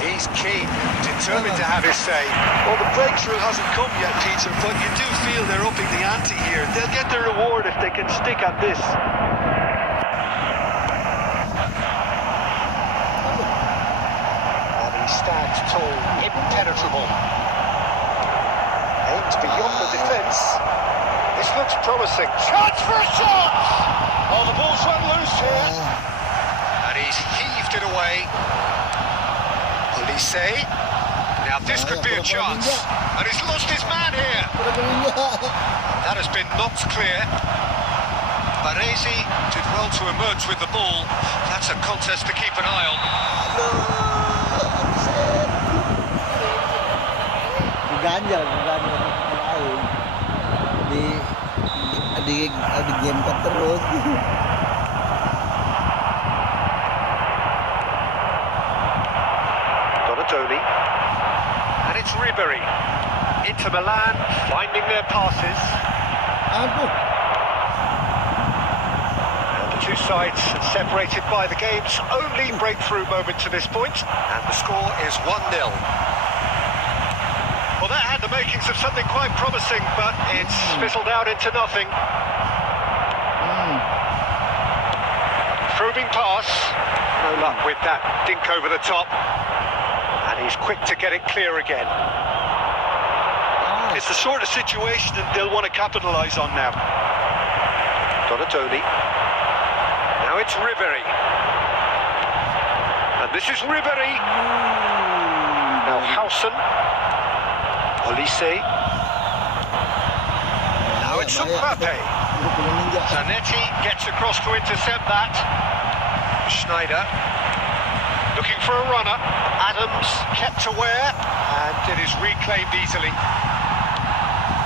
He's keen, determined to have his say. Well, the breakthrough hasn't come yet, Peter, but you do feel they're upping the ante here. They'll get their reward if they can stick at this. And he stands tall, impenetrable. Aims beyond the defence. This looks promising. Chance for a shot! Oh, the ball's run loose here. And he's heaved it away. Olise. Now this could be a chance. And he's lost his man here. That has been knocked clear. Baresi did well to emerge with the ball. That's a contest to keep an eye on. Ganjal di game kan terus. Donatoni. And it's Ribery. Inter Milan finding their passes. Aduh. And the two sides separated by the game's only breakthrough moment to this point. And the score is 1-0. Well, that had the makings of something quite promising, but it's fizzled out into nothing. Probing pass. No luck with that dink over the top. And he's quick to get it clear again. It's the sort of situation that they'll want to capitalise on now. Donatoni. Now it's Ribery. And this is Ribery. Now Howson. Olise. Now it's Mbappe. Zanetti gets across to intercept that. Schneider. Looking for a runner. Adams kept aware. And it is reclaimed easily.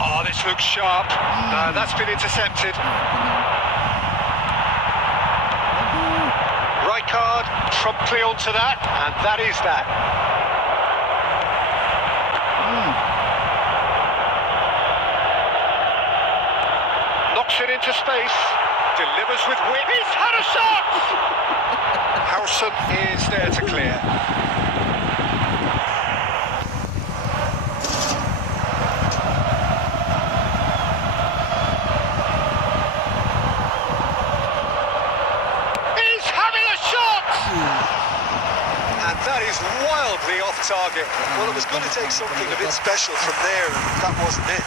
Oh, this looks sharp. No, that's been intercepted. Rijkaard promptly onto that, and that is that. Knocks it into space, delivers with wit. He's had a shot! Howson is there to clear. And that is wildly off target. Well, it was going to take something a bit special from there, and that wasn't it.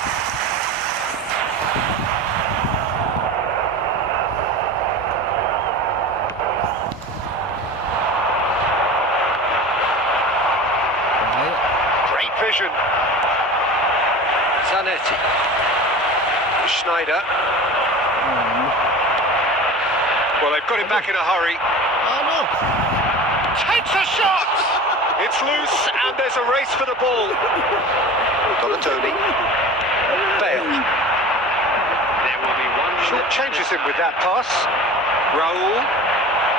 Great vision. Zanetti. Schneider. Well, they've got him back in a hurry. Takes a shot! It's loose, and there's a race for the ball. Donatoni. Bale. There will be one Short changes him with that pass. Raul.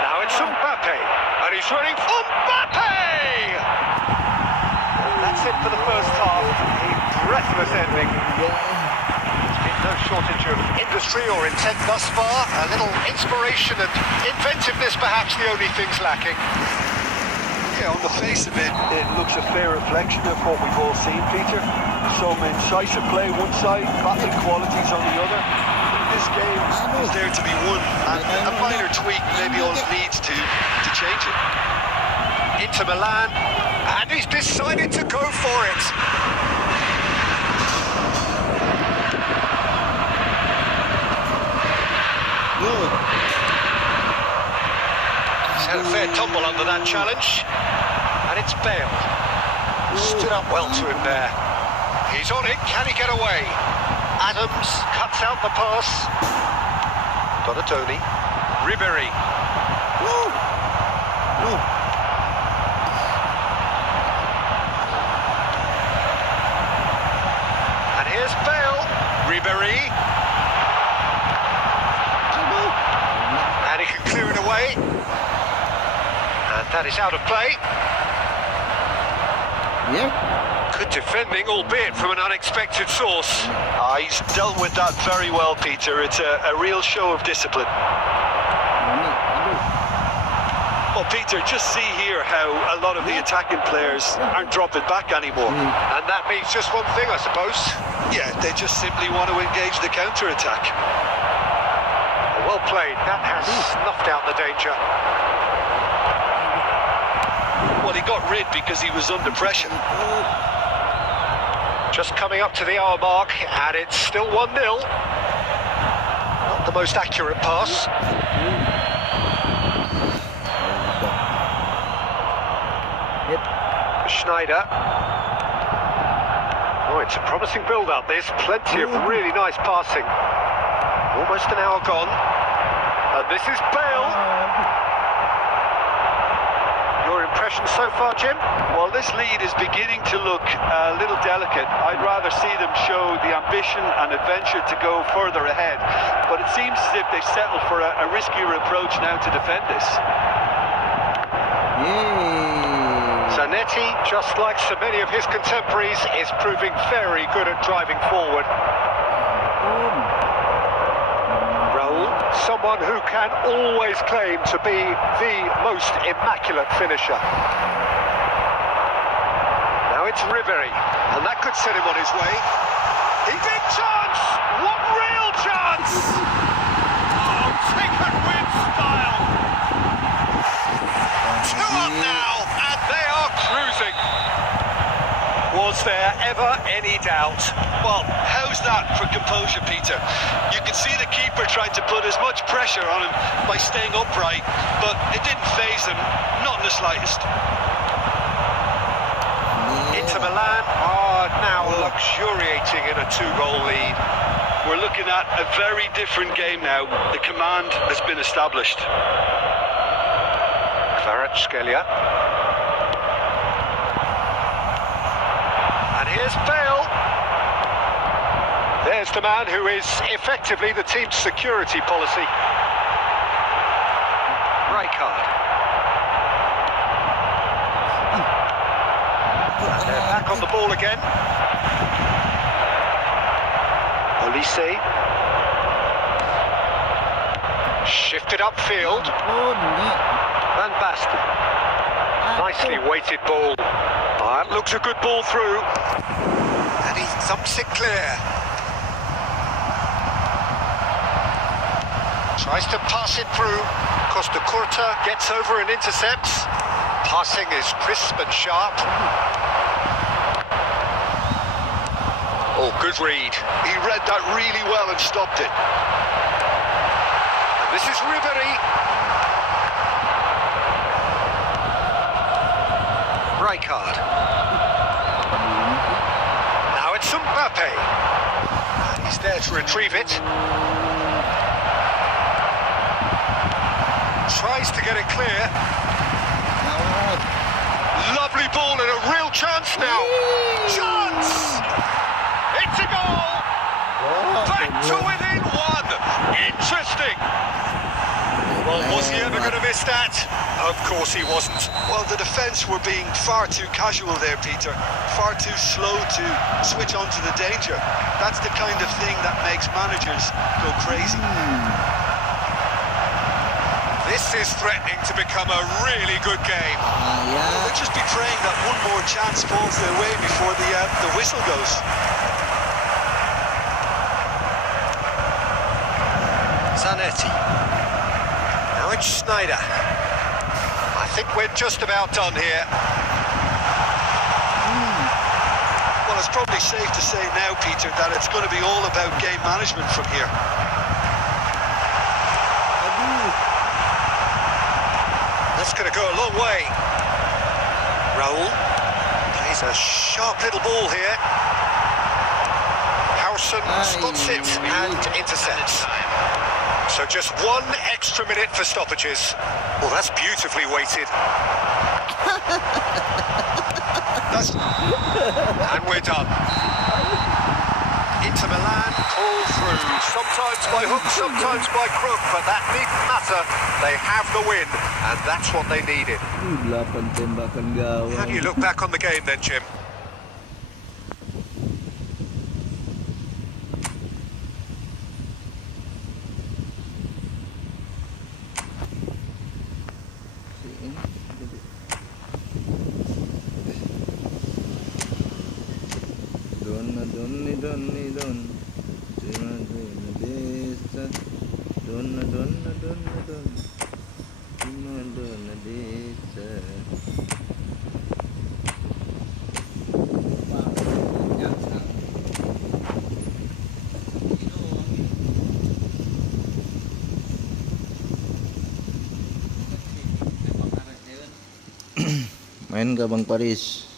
Now it's Mbappe. And he's running. Mbappe! That's it for the first half. A breathless ending. There's been no shortage of industry or intent thus far. A little inspiration and inventiveness, perhaps the only things lacking. Yeah, on the face of it, it looks a fair reflection of what we've all seen, Peter. Some incisive play one side, battling qualities on the other. This game is there to be won, and a minor tweak maybe all it needs to change it. Into Milan, and he's decided to go for it. He's had a fair tumble under that challenge, and it's Bale. Stood up well to him there. He's on it, can he get away? Adams cuts out the pass. Donatoni. Ribery. And here's Bale. Ribery. And he can clear it away. And that is out of play. Yeah. Good defending, albeit from an unexpected source. He's dealt with that very well, Peter. It's a real show of discipline. Well, Peter, just see here how a lot of the attacking players aren't dropping back anymore. And that means just one thing, I suppose. Yeah, they just simply want to engage the counter-attack. Well played. That has snuffed out the danger. Well, he got rid because he was under pressure. Just coming up to the hour mark, and it's still 1-0. Not the most accurate pass. Schneider. Oh, it's a promising build-up. There's plenty of really nice passing. Almost an hour gone. And this is Bale. Your impression so far, Jim? Well, this lead is beginning to look a little delicate. I'd rather see them show the ambition and adventure to go further ahead. But it seems as if they've settled for a riskier approach now to defend this. Zanetti, just like so many of his contemporaries, is proving very good at driving forward. Raul, someone who can always claim to be the most immaculate finisher. Now it's Ribery, and that could set him on his way. He big chance! What real chance! Oh, taken with style! 2 up now, and they are cruising. Was there ever any doubt? Well, how's that for composure, Peter. You can see the keeper tried to put as much pressure on him by staying upright, but it didn't faze him, not in the slightest. Inter Milan are now luxuriating in a 2-goal lead. We're looking at a very different game now. The command has been established. Kvaratskhelia. And here's Bale. There's the man who is effectively the team's security policy. Rijkaard. And they're back on the ball again. Olise. Shifted upfield. Van Basten. Nicely weighted ball. That looks a good ball through. And he thumps it clear. Tries to pass it through. Costa Curta gets over and intercepts. Passing is crisp and sharp. Oh, good read. He read that really well and stopped it. And this is Ribery. Rijkaard. Now it's Mbappe. And he's there to retrieve it. Tries to get it clear. Lovely ball and a real chance now. Chance! It's a goal! Back to within one! Interesting! Well, was he ever going to miss that? Of course he wasn't. Well, the defence were being far too casual there, Peter. Far too slow to switch on to the danger. That's the kind of thing that makes managers go crazy. This is threatening to become a really good game. We'll just be praying that one more chance falls their way before the whistle goes. Zanetti. Now it's Schneider. I think we're just about done here. Well, it's probably safe to say now, Peter, that it's going to be all about game management from here. That's going to go a long way. Raul plays a sharp little ball here. Howson spots it and intercepts. So just 1 extra minute for stoppages. Well, that's beautifully weighted. And we're done. Inter Milan pull through, sometimes by hook, sometimes by crook, but that needn't matter. They have the win, and that's what they needed. 8 tembakan gawang. How do you look back on the game then, Jim? Main gak Bang Paris?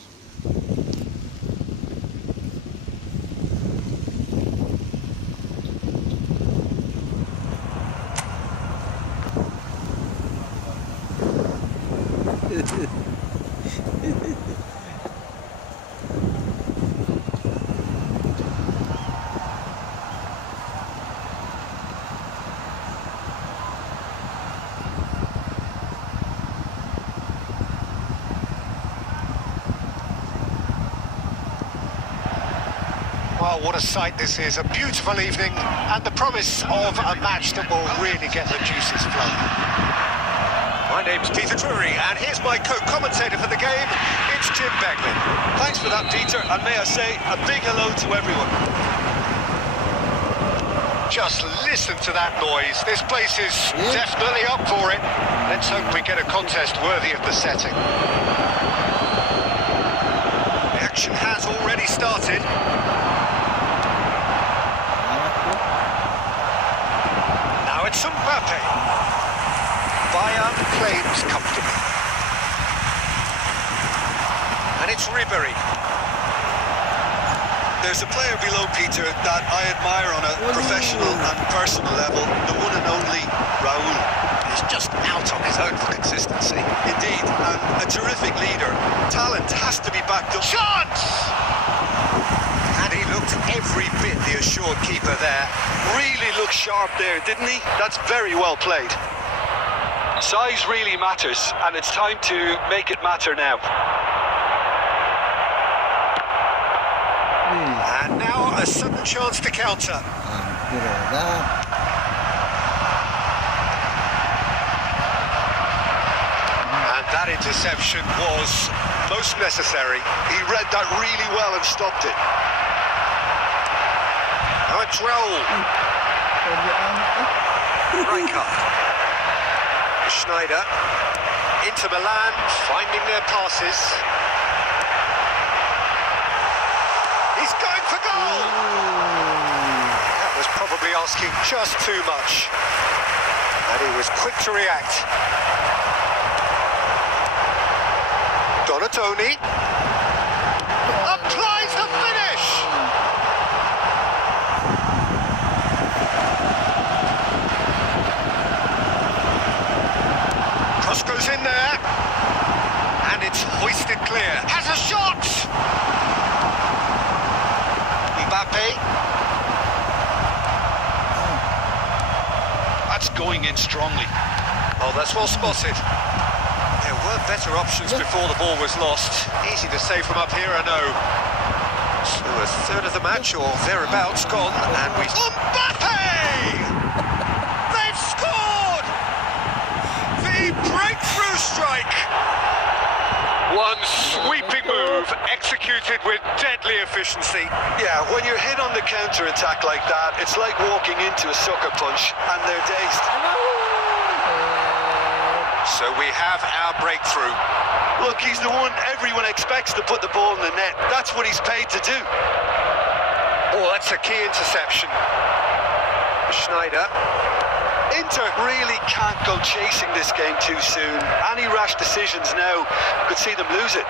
Well, what a sight this is. A beautiful evening and the promise of a match that will really get the juices flowing. My name's Peter Drury, and here's my co-commentator for the game. It's Jim Beglin. Thanks for that, Peter, and may I say a big hello to everyone. Just listen to that noise. This place is definitely up for it. Let's hope we get a contest worthy of the setting. The action has already started. it's Mbappe. Bayern claims comfortably. And it's Ribéry. There's a player below Peter that I admire on a professional and personal level, the one and only Raul. He's just out on his own for consistency. Indeed, and a terrific leader. Talent has to be backed up. Chance! And he looked every bit the assured keeper there. Really looked sharp there, didn't he? That's very well played. Size really matters, and it's time to make it matter now. And now a sudden chance to counter. Hampir ada. And that interception was most necessary. He read that really well and stopped it. Now it's Raul. Rijkaard. Schneider. Inter Milan finding their passes. He's going for goal! That was probably asking just too much. And he was quick to react. Donatoni applies the finish! Cross goes in there. And it's hoisted clear. Has a shot! Mbappe. That's going in strongly. Oh, that's well spotted. There were better options before the ball was lost. Easy to say from up here, I know. So a third of the match or thereabouts gone, and we... Mbappe! They've scored! The breakthrough strike! One sweeping move, executed with deadly efficiency. Yeah, when you're hit on the counter-attack like that, it's like walking into a sucker punch, and they're dazed. So we have our breakthrough. Look, he's the one everyone expects to put the ball in the net. That's what he's paid to do. Oh, that's a key interception. Schneider. Inter really can't go chasing this game too soon. Any rash decisions now could see them lose it.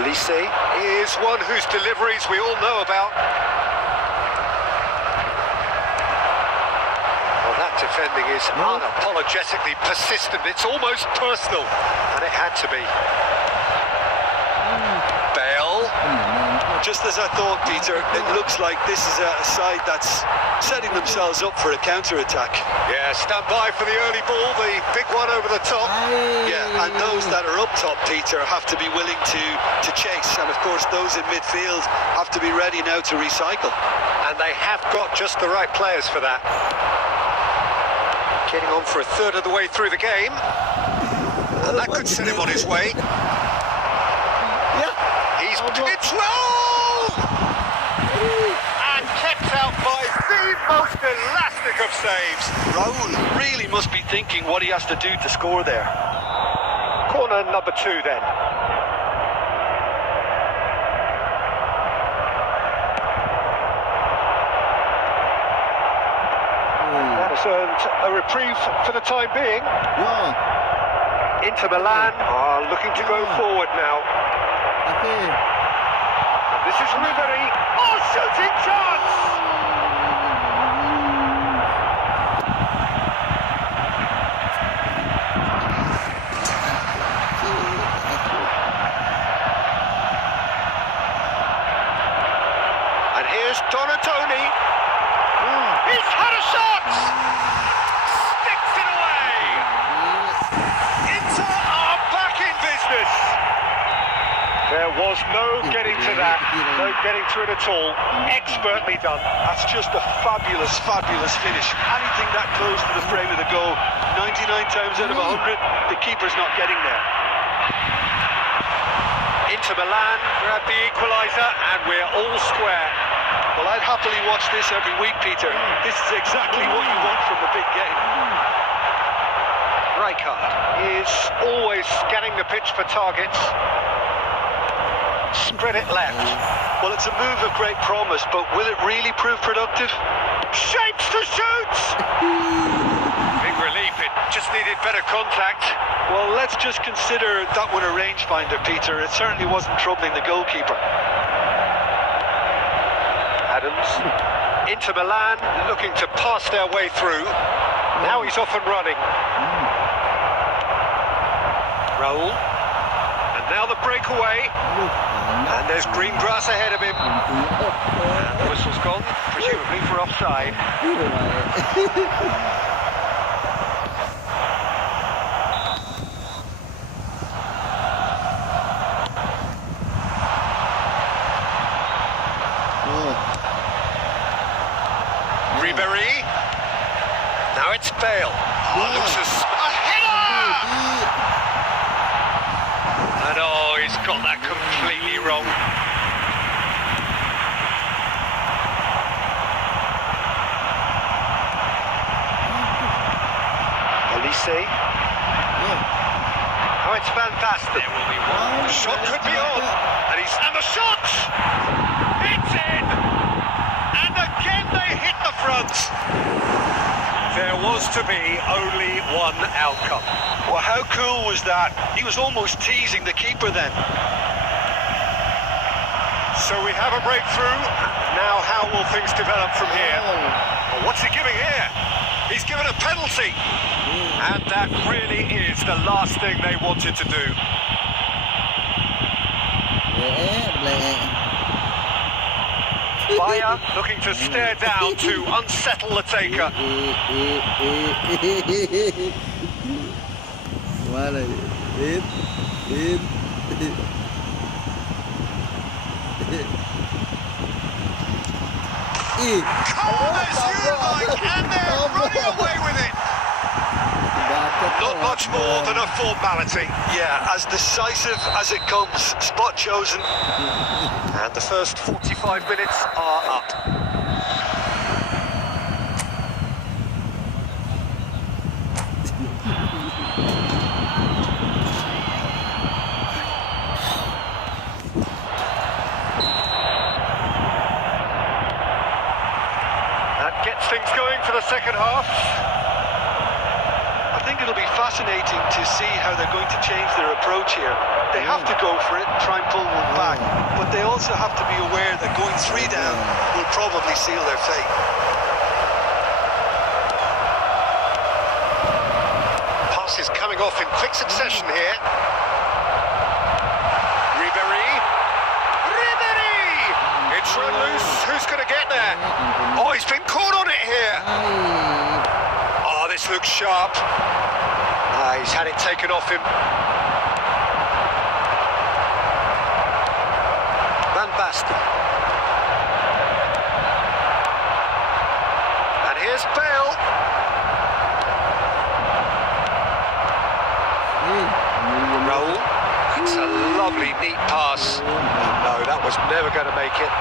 Elise is one whose deliveries we all know about. Well, that defending is unapologetically persistent. It's almost personal, and it had to be. Bale. Just as I thought, Peter, it looks like this is a side that's setting themselves up for a counter-attack. Yeah, stand by for the early ball, the big one over the top. Yeah, and those that are up top, Peter, have to be willing to chase. And of course, those in midfield have to be ready now to recycle. And they have got just the right players for that. Getting on for a third of the way through the game. And that could set him on his way. It's Raul! And kept out by the most elastic of saves. Raul really must be thinking what he has to do to score there. Corner number 2 then. That has earned a reprieve for the time being. Inter Milan are looking to go forward now. This is Ribéry. Oh, shooting chance! And here's Donatoni. He's had a shot! Sticks it away! Inter are back in business. There was no getting to that, no getting to it at all. Expertly done. That's just a fabulous, fabulous finish. Anything that close to the frame of the goal, 99 times out of 100, the keeper's not getting there. Inter Milan grab the equaliser, and we're all square. Well, I'd happily watch this every week, Peter. This is exactly what you want from a big game. Rijkaard is always scanning the pitch for targets. Spread it left. Well, it's a move of great promise, but will it really prove productive? Shapes to shoot! Big relief, it just needed better contact. Well, let's just consider that one a rangefinder, Peter. It certainly wasn't troubling the goalkeeper. Adams into Milan, looking to pass their way through. Now he's off and running. Raul. And now the breakaway. And there's green grass ahead of him. And the whistle's gone, presumably for offside. Ribery. Now it's Bale. Oh, looks a header! And oh, he's got that completely wrong. Elise. Oh, it's fantastic. There will be one. The shot could be on. And the shot! It's in! And again they hit the front. There was to be only one outcome. Well, how cool was that? He was almost teasing the keeper then. So we have a breakthrough. Now how will things develop from here? Well, what's he giving here? He's given a penalty. And that really is the last thing they wanted to do. Bayer looking to stare down to unsettle the taker. Calm as you like, and they're running away with it. Not much more than a formality. Yeah, as decisive as it comes. Spot chosen. And the first 45 minutes are up. That gets things going for the second half. I think it'll be fascinating to see how they're going to change their approach here. They have to go for it, try and pull one back, but they also have to be aware that going 3 down will probably seal their fate. Passes coming off in quick succession here. Ribery. It's run loose. Who's going to get there? Oh, he's been caught on it here. Oh, this looks sharp. He's had it taken off him. Van Basten. And here's Bale. Raul. It's a lovely, neat pass. No, that was never going to make it.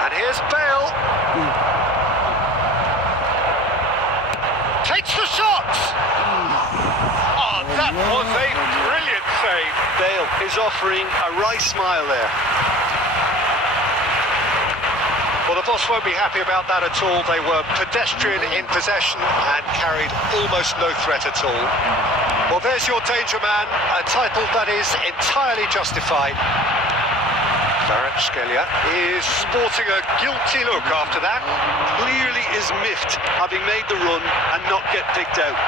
And here's Bale. Takes the shot. Oh, that was a brilliant save. Bale is offering a wry smile there. Well, the boss won't be happy about that at all. They were pedestrian in possession and carried almost no threat at all. Well, there's your danger man, a title that is entirely justified. Kvaratskhelia is sporting a guilty look after that. Clearly is miffed, having made the run and not get picked out.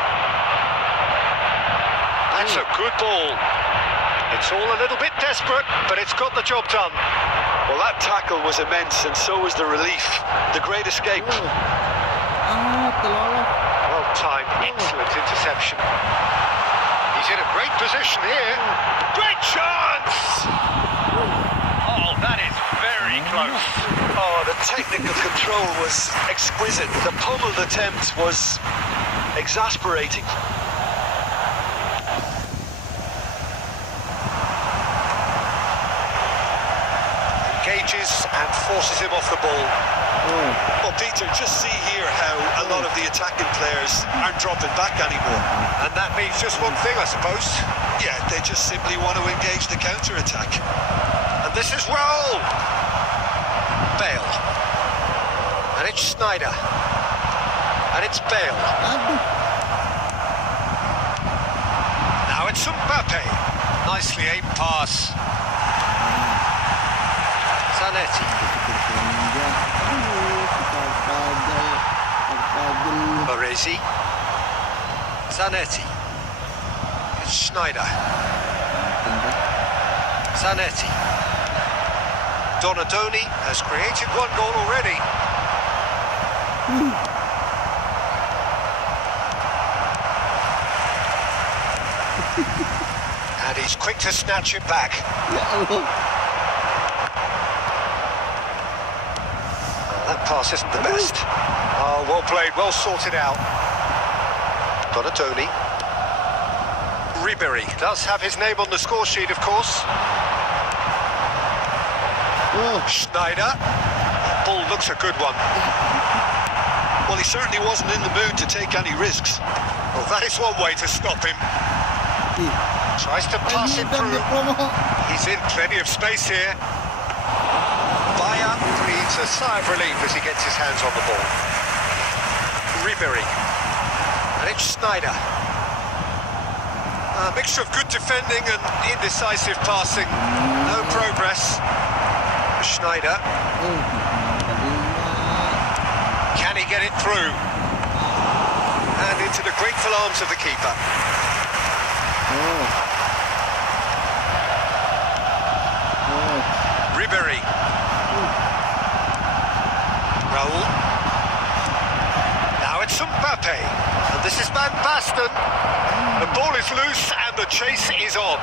That's a good ball. It's all a little bit desperate, but it's got the job done. Well, that tackle was immense, and so was the relief. The great escape. Well timed, excellent interception. He's in a great position here. Great chance! Oh, that is very close. Oh, the technical control was exquisite. The pummeled attempt was exasperating. Engages and forces him off the ball. Well, Peter, just see here how a lot of the attacking players aren't dropping back anymore. And that means just one thing, I suppose. Yeah, they just simply want to engage the counter-attack. And this is Raul. Bale. And it's Schneider. And it's Bale. Aduh. Now it's Mbappe. Nicely aimed pass. Zanetti. Baresi. Zanetti. It's Schneider. Zanetti. Donadoni has created one goal already. And he's quick to snatch it back. That pass isn't the best. Oh, well played, well sorted out. Donadoni. Ribéry does have his name on the score sheet, of course. Schneider. Ball looks a good one. Well, he certainly wasn't in the mood to take any risks. Well, that is one way to stop him. Tries to pass it through. He's in plenty of space here. Bayer breathes a sigh of relief as he gets his hands on the ball. Ribéry. And it's Schneider. A mixture of good defending and indecisive passing. No progress. Schneider. Can he get it through? And into the grateful arms of the keeper. Ribéry. Raul. Now it's Mbappe. And this is Van Basten. The ball is loose and the chase is on.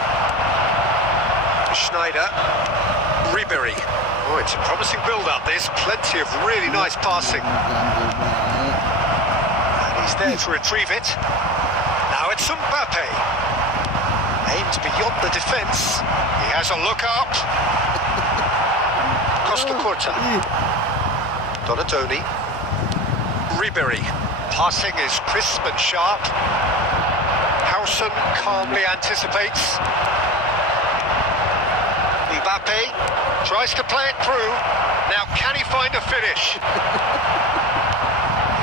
Schneider. Ribéry. Oh, it's a promising build-up, this. Plenty of really nice passing. And he's there to retrieve it. Now it's Mbappe. Aimed beyond the defence. He has a look up. Costa Curta. Donadoni. Ribéry. Passing is crisp and sharp. Howson calmly anticipates. Mbappe tries to play it through. Now, can he find a finish? You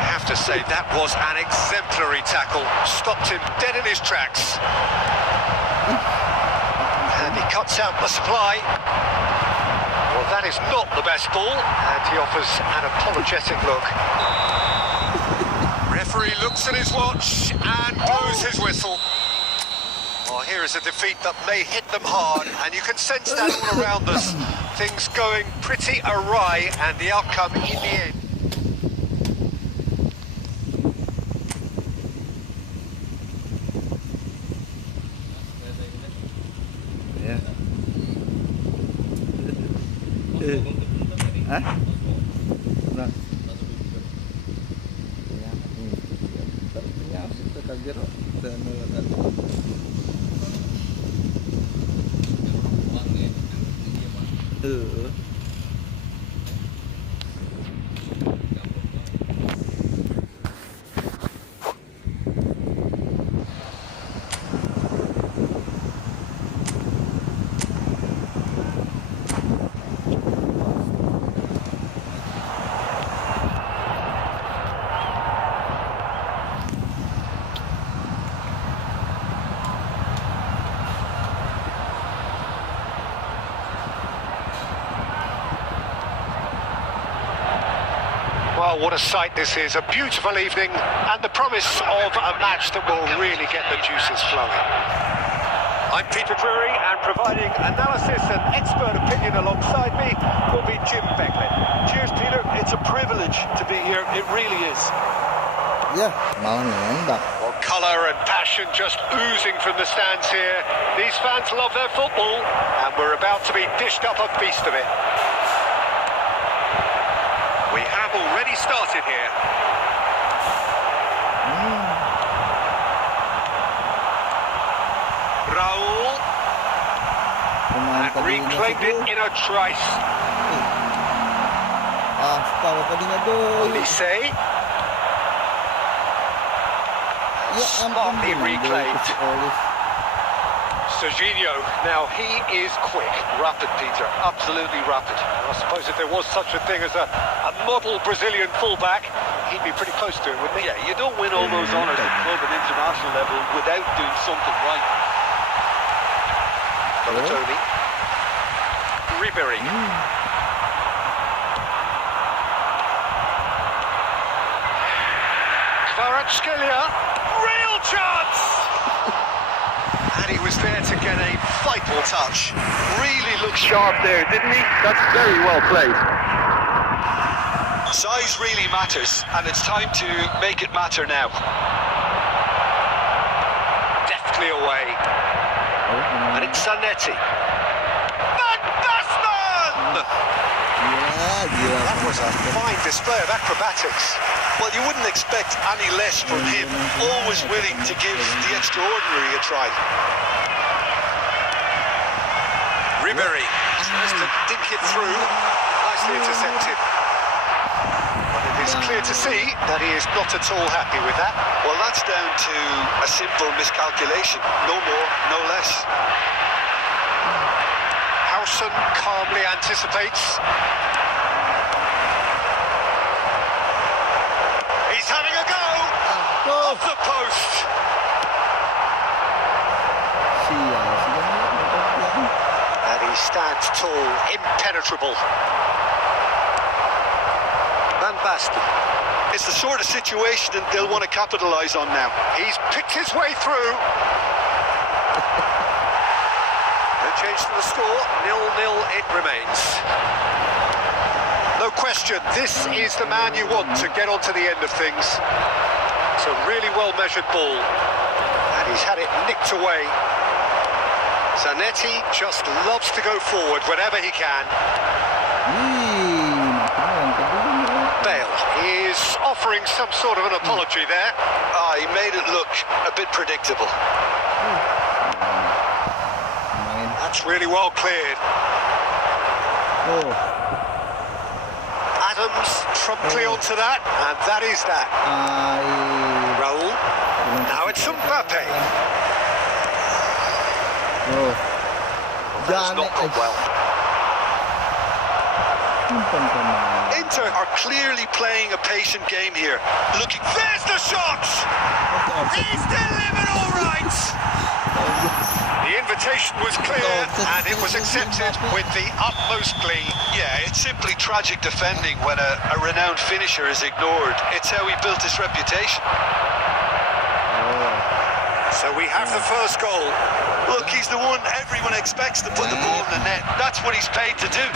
have to say that was an exemplary tackle. Stopped him dead in his tracks. And he cuts out the supply. Well, that is not the best ball. And he offers an apologetic look. Referee looks at his watch and blows his whistle. Well, here is a defeat that may hit them hard, and you can sense that all around us. Things going pretty awry, and the outcome in the end. Ya. Hah? Nah. Ya, ternyata itu kagero dan Well, what a sight this is. A beautiful evening and the promise of a match that will really get the juices flowing. I'm Peter Drury, and providing analysis and expert opinion alongside me will be Jim Becklin. Cheers, Peter. It's a privilege to be here. It really is. Ya, mau nembak. Well, colour and passion just oozing from the stands here. These fans love their football, and we're about to be dished up a feast of it. We have already started here. Raul. And reclaimed it in a trice. Astaga, tadinya doi. Olise. Ya ampun, Smartly reclaimed. Serginho, now he is quick. Rapid, Peter, absolutely rapid. I suppose if there was such a thing as a model Brazilian fullback, he'd be pretty close to it, wouldn't he? Yeah, you don't win all those honours at club and international level without doing something right. Balotelli. Ribery. Kvaratskhelia. Real chance! And he was there to get a vital touch. Really looked sharp there, didn't he? That's very well played. Size really matters, and it's time to make it matter now. Deftly away. And it's Zanetti. Van Basten! That was a fine display of acrobatics. Well, you wouldn't expect any less from him. Always willing to give the extraordinary a try. Ribery tries to dink it through. Nicely intercepted. But it is clear to see that he is not at all happy with that. Well, that's down to a simple miscalculation. No more, no less. Howson calmly anticipates. He's having a go! Off the post! And he stands tall, impenetrable. Van Basten. It's the sort of situation that they'll want to capitalise on now. He's picked his way through. No change to the score. 0-0 it remains. No question, this is the man you want to get onto the end of things. It's a really well-measured ball. And he's had it nicked away. Zanetti just loves to go forward whenever he can. Bale is offering some sort of an apology there. He made it look a bit predictable. That's really well cleared. Adams promptly onto that, and that is that. Raul. Now it's Mbappe. That's not gone well. Inter are clearly playing a patient game here. Looking. There's the shot! He's delivered all right! The invitation was clear, and it was accepted with the utmost glee. Yeah, it's simply tragic defending when a renowned finisher is ignored. It's how he built his reputation. So we have the first goal. Look, he's the one everyone expects to put the ball in the net. That's what he's paid to do.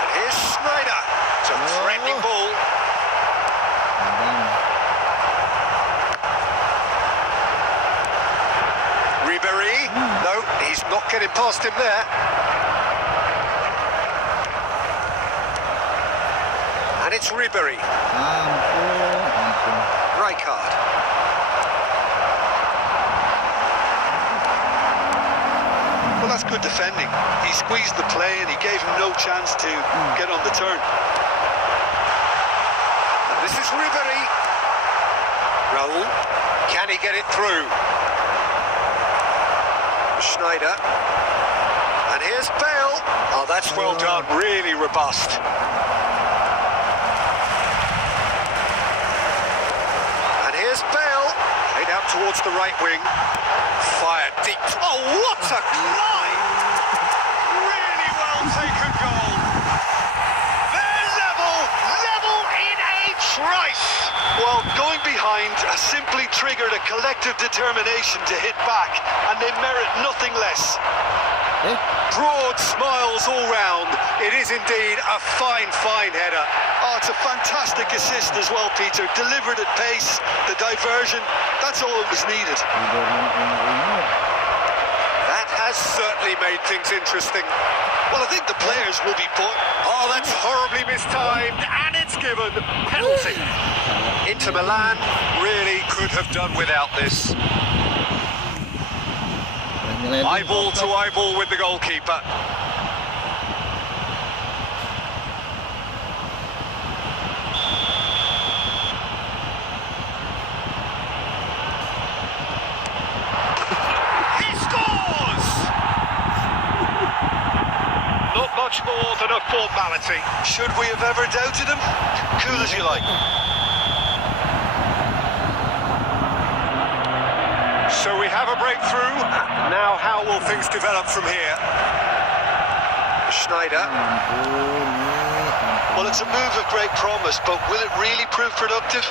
And here's Snyder. It's a threatening ball. Ribery. No, he's not getting past him there. And it's Ribery. Rijkaard. Well, that's good defending. He squeezed the play and he gave him no chance to get on the turn. And this is Ribery. Raul. Can he get it through? Schneider. And here's Bale. Oh, that's well done. Really robust. And here's Bale. Played out towards the right wing. Fired deep. Oh, what a climb! Really well taken goal. They're level in a trice. Well, going behind has simply triggered a collective determination to hit back, and they merit nothing less. Broad smiles all round. It is indeed a fine header. Oh, it's a fantastic assist as well, Peter. Delivered at pace, the diversion, that's all that was needed. That has certainly made things interesting. Well, I think the players will be put. Oh, that's horribly mistimed, and it's given. Penalty. Inter Milan really could have done without this. Eyeball to eyeball with the goalkeeper. more than a formality. Should we have ever doubted him? Cool as you like. So we have a breakthrough. Now how will things develop from here? Schneider. Well, it's a move of great promise, but will it really prove productive?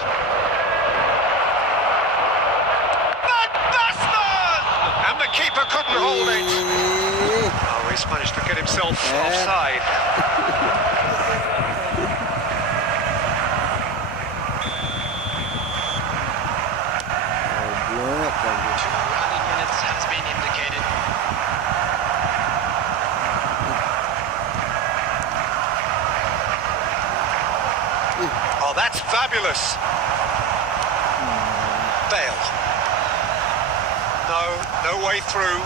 And the keeper couldn't hold it. Oh, he's managed to get himself offside. 2 minutes has been indicated. Oh, that's fabulous. Bale. No way through.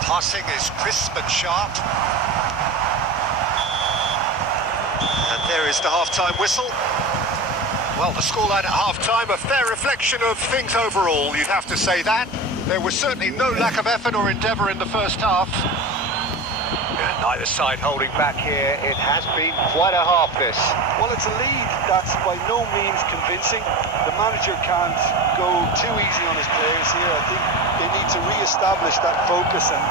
Passing is crisp and sharp. And there is the half-time whistle. Well, the scoreline at half-time, a fair reflection of things overall, you'd have to say that. There was certainly no lack of effort or endeavour in the first half. Neither side holding back here. It has been quite a half, this. Well, it's a lead that's by no means convincing. The manager can't go too easy on his players here. I think they need to re-establish that focus and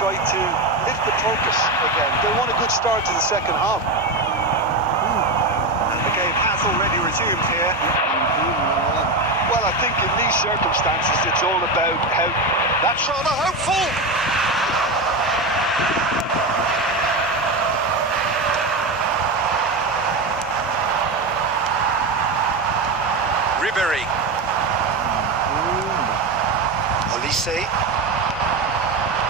try to lift the focus again. They want a good start to the second half. And the game has already resumed here. Well, I think in these circumstances, it's all about how... That's rather hopeful. Ribéry. Olise.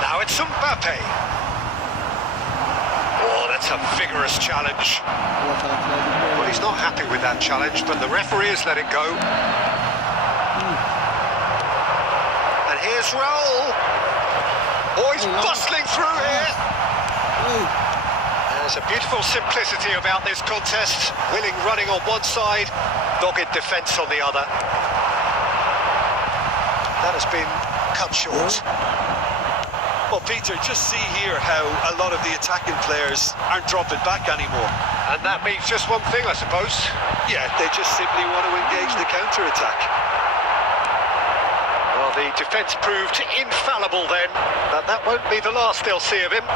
Now it's Mbappe. Oh, that's a vigorous challenge. Well, he's not happy with that challenge, but the referee has let it go. And here's Raul. Oh, he's bustling through here. There's a beautiful simplicity about this contest. Willing running on one side, dogged defence on the other. That has been cut short. Well, Peter, just see here how a lot of the attacking players aren't dropping back anymore. And that means just one thing, I suppose. Yeah, they just simply want to engage the counter-attack. Well, the defence proved infallible then, but that won't be the last they'll see of him.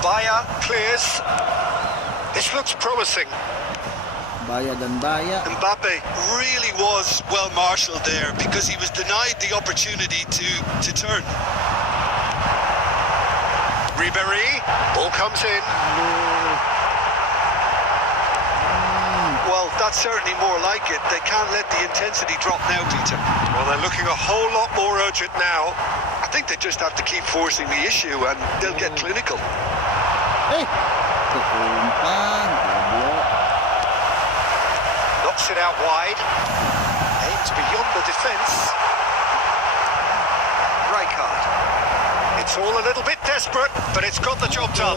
Baya clears. This looks promising. Baya dan Baya. Mbappe really was well marshalled there because he was denied the opportunity to turn. Ribéry, ball comes in. Well, that's certainly more like it. They can't let the intensity drop now, Peter. Well, they're looking a whole lot more urgent now. I think they just have to keep forcing the issue and they'll get clinical. Knocks it out wide. Aims beyond the defence. Rijkaard. It's all a little bit desperate, but it's got the job done.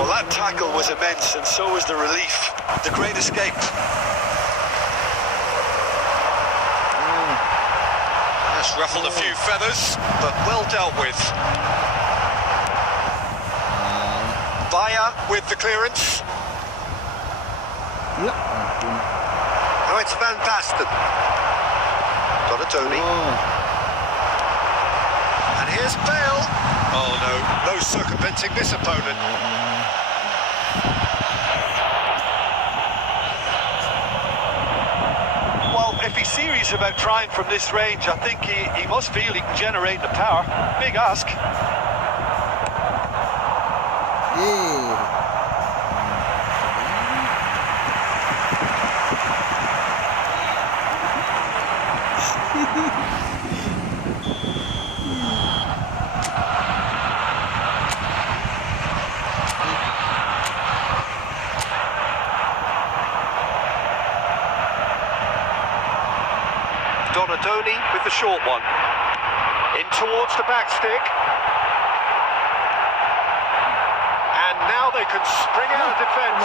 Well, that tackle was immense, and so was the relief. The great escape. That's ruffled a few feathers, but well dealt with. Baya with the clearance. Oh, it's Van Basten. Donatoni. And here's Bale. Oh no circumventing this opponent. Well, if he's serious about trying from this range, I think he must feel he can generate the power. Big ask. Donatoni with the short one. In towards the back stick. And now they can spring out of defence.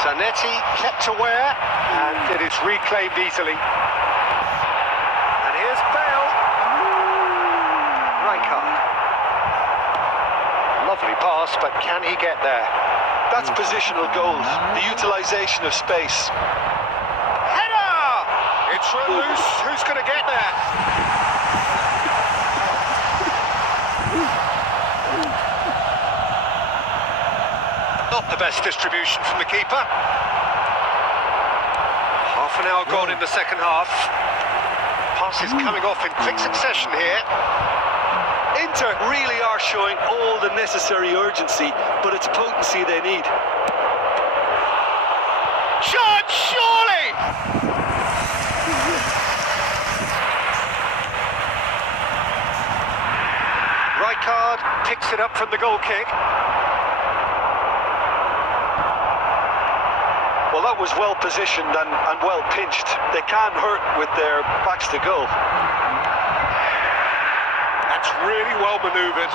Zanetti kept aware, and it is reclaimed easily. And here's Bale. Lovely pass, but can he get there? That's positional goals, the utilisation of space. Header! It's run loose. Who's going to get there? Not the best distribution from the keeper. Half an hour gone in the second half. Passes coming off in quick succession here. Inter really are showing all the necessary urgency, but it's potency they need. Shot, surely! Rijkaard picks it up from the goal kick. Well, that was well positioned and well pinched. They can't hurt with their backs to goal. That's really well manoeuvred.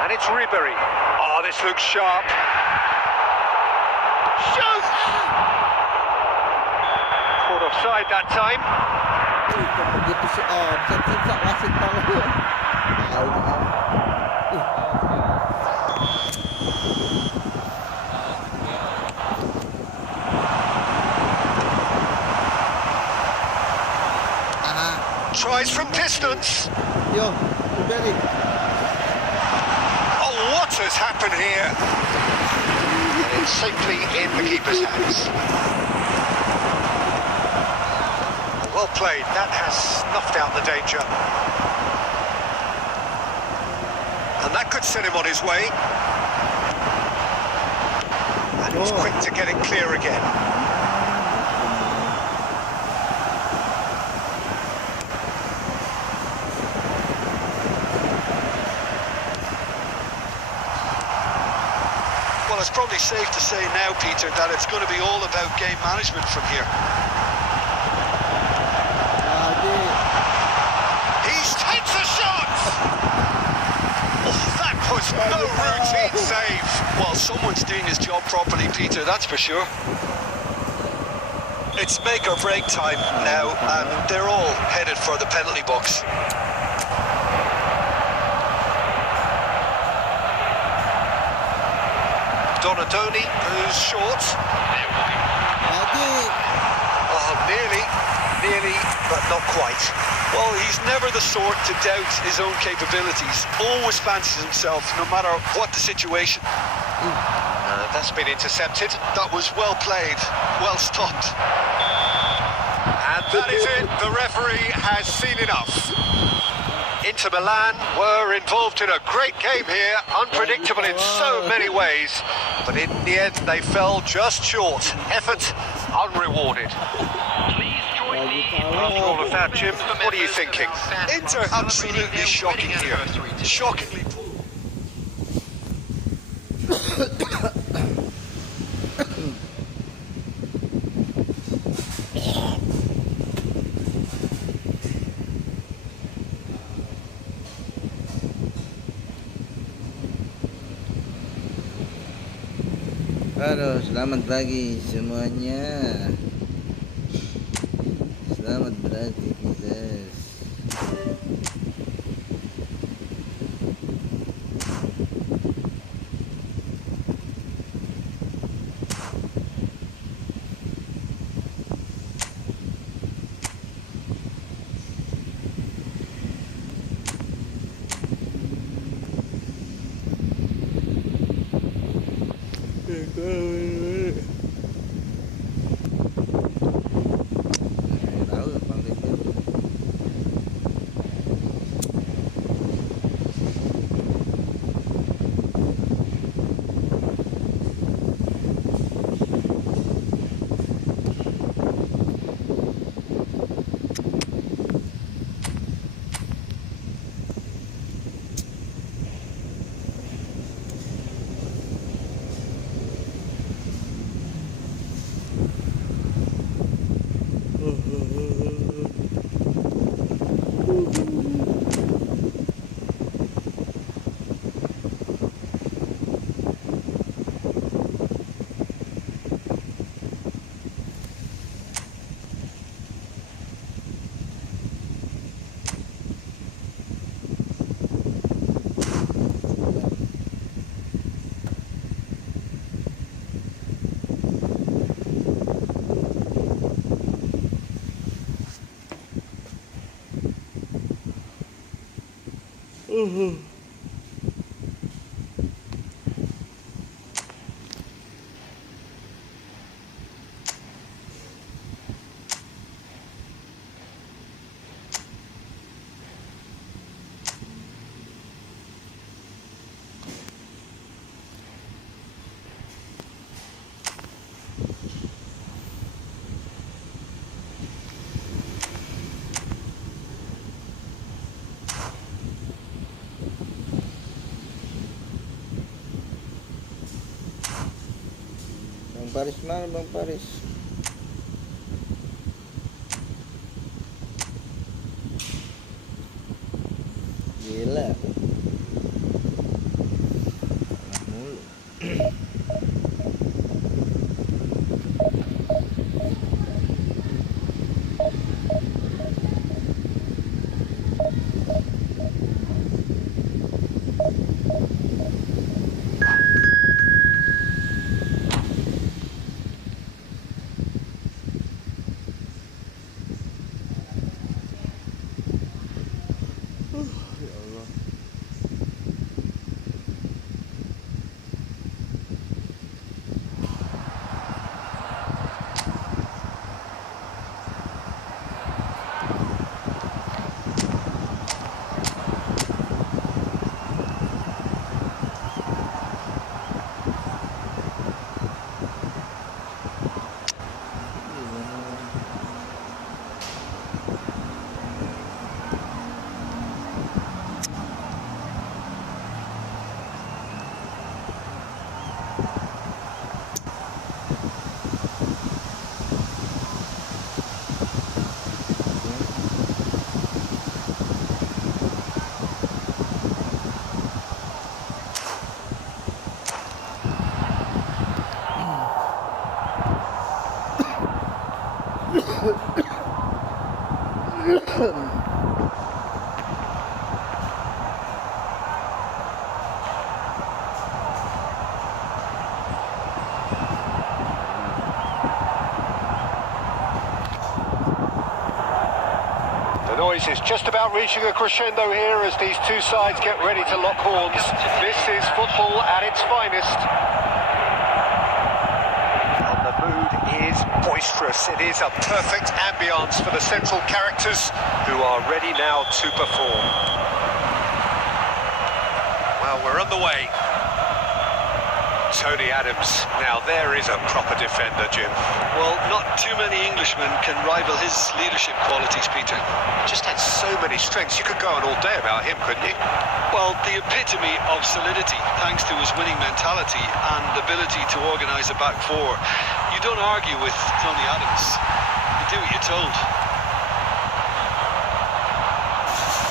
And it's Ribery. Oh, this looks sharp. Shoot! Caught offside that time. Begitu si bisa wasit tahu. Tries from distance. Yo, Ribery. Oh, what has happened here? And it's safely in the keeper's hands. Well played. That has snuffed out the danger. And that could send him on his way. And he's quick to get it clear again. Well, it's probably safe to say now, Peter, that it's going to be all about game management from here. He takes a shot! Oh, that was no routine save. Well, someone's doing his job properly, Peter, that's for sure. It's make or break time now, and they're all headed for the penalty box. Donadoni, who's short. Oh, nearly, but not quite. Well, he's never the sort to doubt his own capabilities. Always fancies himself, no matter what the situation. That's been intercepted. That was well played, well stopped. And that is it. The referee has seen enough. Inter Milan were involved in a great game here, unpredictable in so many ways, but in the end they fell just short. Effort unrewarded. After all of that, Jim, what are you thinking? Inter absolutely shocking here. Shockingly poor. Halo, selamat pagi semuanya. Selamat beraktivitas. Bang Paris mana Bang Paris? Gila. Kalah mulu. Ya Allah. The noise is just about reaching a crescendo here as these two sides get ready to lock horns. This is football at its finest. And the mood is boisterous. It is a perfect ambience for the central characters who are ready now to perform. Well, we're on the way. Tony Adams. Now there is a proper defender, Jim. Well, not too many Englishmen can rival his leadership qualities, Peter. Just had so many strengths. You could go on all day about him, couldn't you? Well, the epitome of solidity, thanks to his winning mentality and ability to organise a back four. You don't argue with Tony Adams. You do what you're told.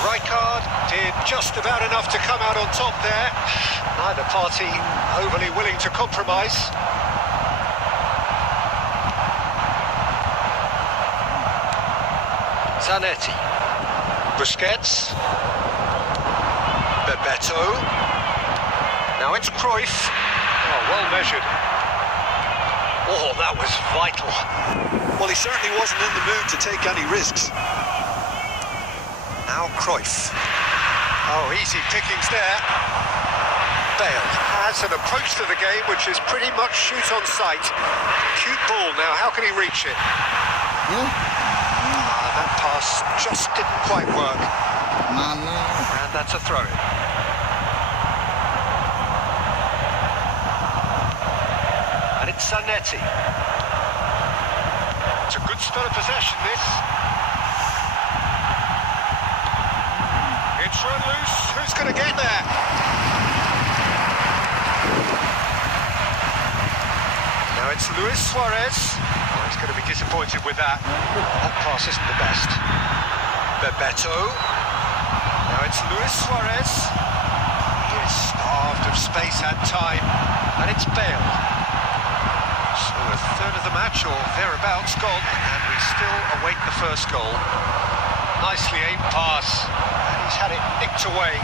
Rijkaard did just about enough to come out on top there. Neither party overly willing to compromise. Zanetti. Busquets. Bebeto. Now it's Cruyff. Oh, well measured. Oh, that was vital. Well, he certainly wasn't in the mood to take any risks. Now Cruyff. Oh, easy pickings there. Bale has an approach to the game which is pretty much shoot on sight. Cute ball now, how can he reach it? That pass just didn't quite work. Mana? And that's a throw. And it's Zanetti. It's a good spell of possession, this. It's run loose. Who's going to get there? Now it's Luis Suarez. Oh, he's going to be disappointed with that. That pass isn't the best. Bebeto. Now it's Luis Suarez. He is starved of space and time. And it's Bale. So a third of the match or thereabouts gone. And we still await the first goal. Nicely aimed pass. And he's had it nicked away.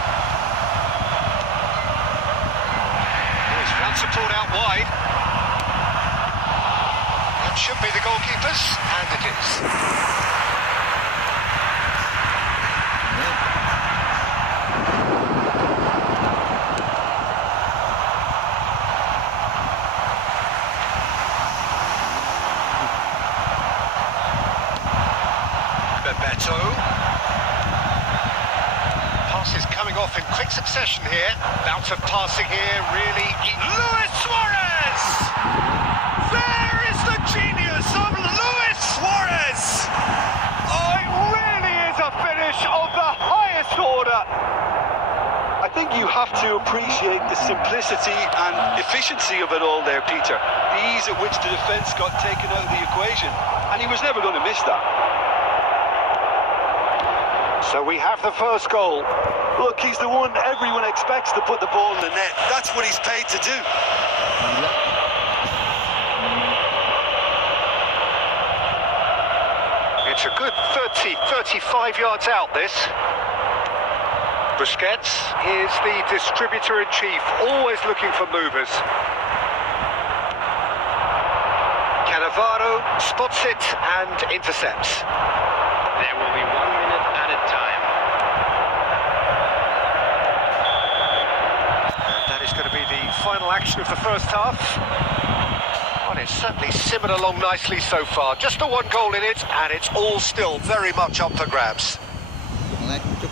He's found support out wide. That should be the goalkeepers, and it is. possession here. Bout of passing here, really. Luis Suarez! There is the genius of Luis Suarez! Oh, it really is a finish of the highest order. I think you have to appreciate the simplicity and efficiency of it all there, Peter. The ease at which the defence got taken out of the equation, and he was never going to miss that. So we have the first goal. Look, he's the one everyone expects to put the ball in the net. That's what he's paid to do. It's a good 30, 35 yards out, this. Busquets is the distributor-in-chief, always looking for movers. Cannavaro spots it and intercepts. There will be 1 minute added time. And that is going to be the final action of the first half. Well, it's certainly simmered along nicely so far. Just the one goal in it, and it's all still very much up for grabs.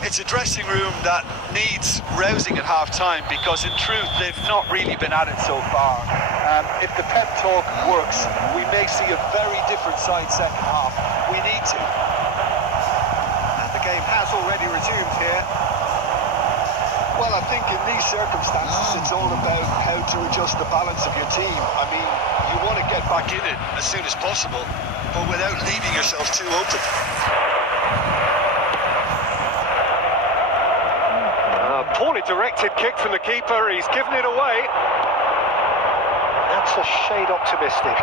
It's a dressing room that needs rousing at half-time because, in truth, they've not really been at it so far. If the pep talk works, we may see a very different side second half. We need to. And the game has already resumed here. Well, I think in these circumstances, it's all about how to adjust the balance of your team. I mean, you want to get back in it as soon as possible, but without leaving yourself too open. Poorly directed kick from the keeper, he's given it away. That's a shade optimistic.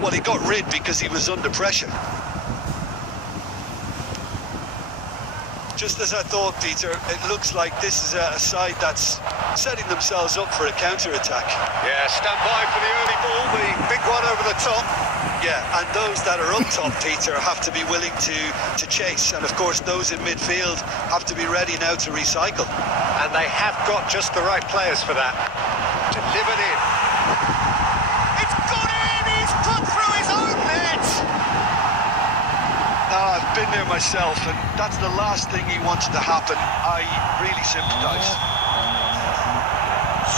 Well, he got rid because he was under pressure. Just as I thought, Peter, it looks like this is a side that's setting themselves up for a counter-attack. Yeah, stand by for the early ball, the big one over the top. Yeah, and those that are up top, Peter, have to be willing to chase. And of course, those in midfield have to be ready now to recycle. And they have got just the right players for that. Delivered in. It's gone in! He's put through his own net! I've been there myself, and that's the last thing he wanted to happen. I really sympathise.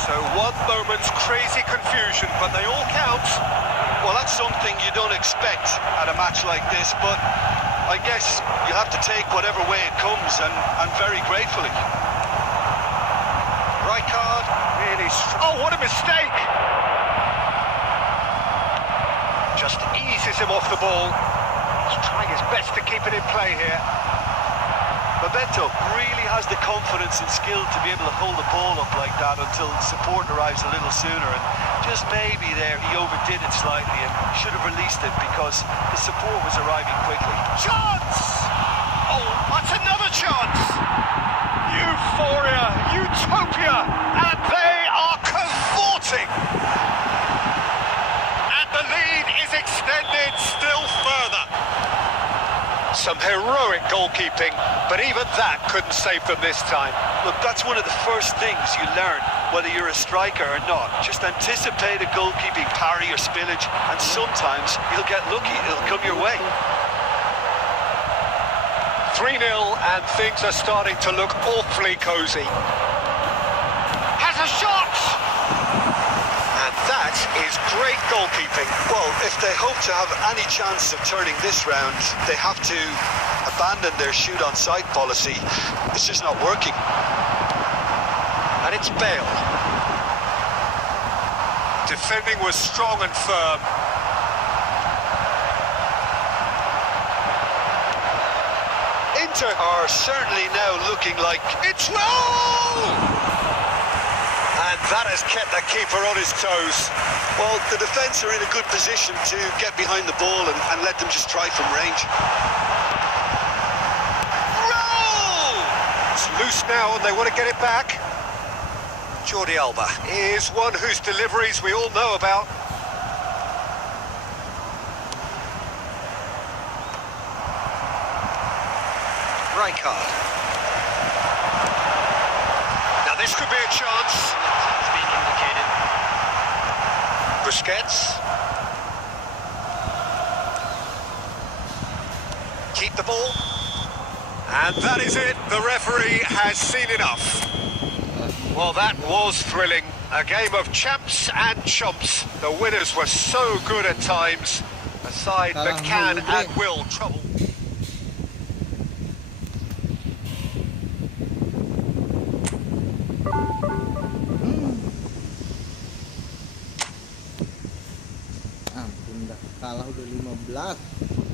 So one moment's crazy confusion, but they all count. Well, that's something you don't expect at a match like this, but I guess you have to take whatever way it comes, and very gratefully. Right card, really oh, what a mistake! Just eases him off the ball. He's trying his best to keep it in play here. Memento really has the confidence and skill to be able to hold the ball up like that until support arrives a little sooner, and just maybe there he overdid it slightly and should have released it because the support was arriving quickly. Chance! Oh, that's another chance! Euphoria, utopia, and they are cavorting! And the lead is extended still further. Some heroic goalkeeping, but even that couldn't save them this time. Look, that's one of the first things you learn, whether you're a striker or not. Just anticipate a goalkeeping parry or spillage, and sometimes you'll get lucky, it'll come your way. 3-0, and things are starting to look awfully cosy. Has a shot! And that is great goalkeeping. Well, if they hope to have any chance of turning this round, they have to abandon their shoot-on-sight policy. It's just not working. And it's Bale. Defending was strong and firm. Inter are certainly now looking like It's no! And that has kept the keeper on his toes. well, the defence are in a good position to get behind the ball and let them just try from range. Roll! It's loose now and they want to get it back. Jordi Alba is one whose deliveries we all know about. Rijkaard. Now this could be a chance. Has been indicated. Busquets. Keep the ball. And that is it. The referee has seen enough. Well, that was thrilling. A game of champs and chumps. The winners were so good at times. A side that can and will trouble. Ampun dah, kalah udah 15.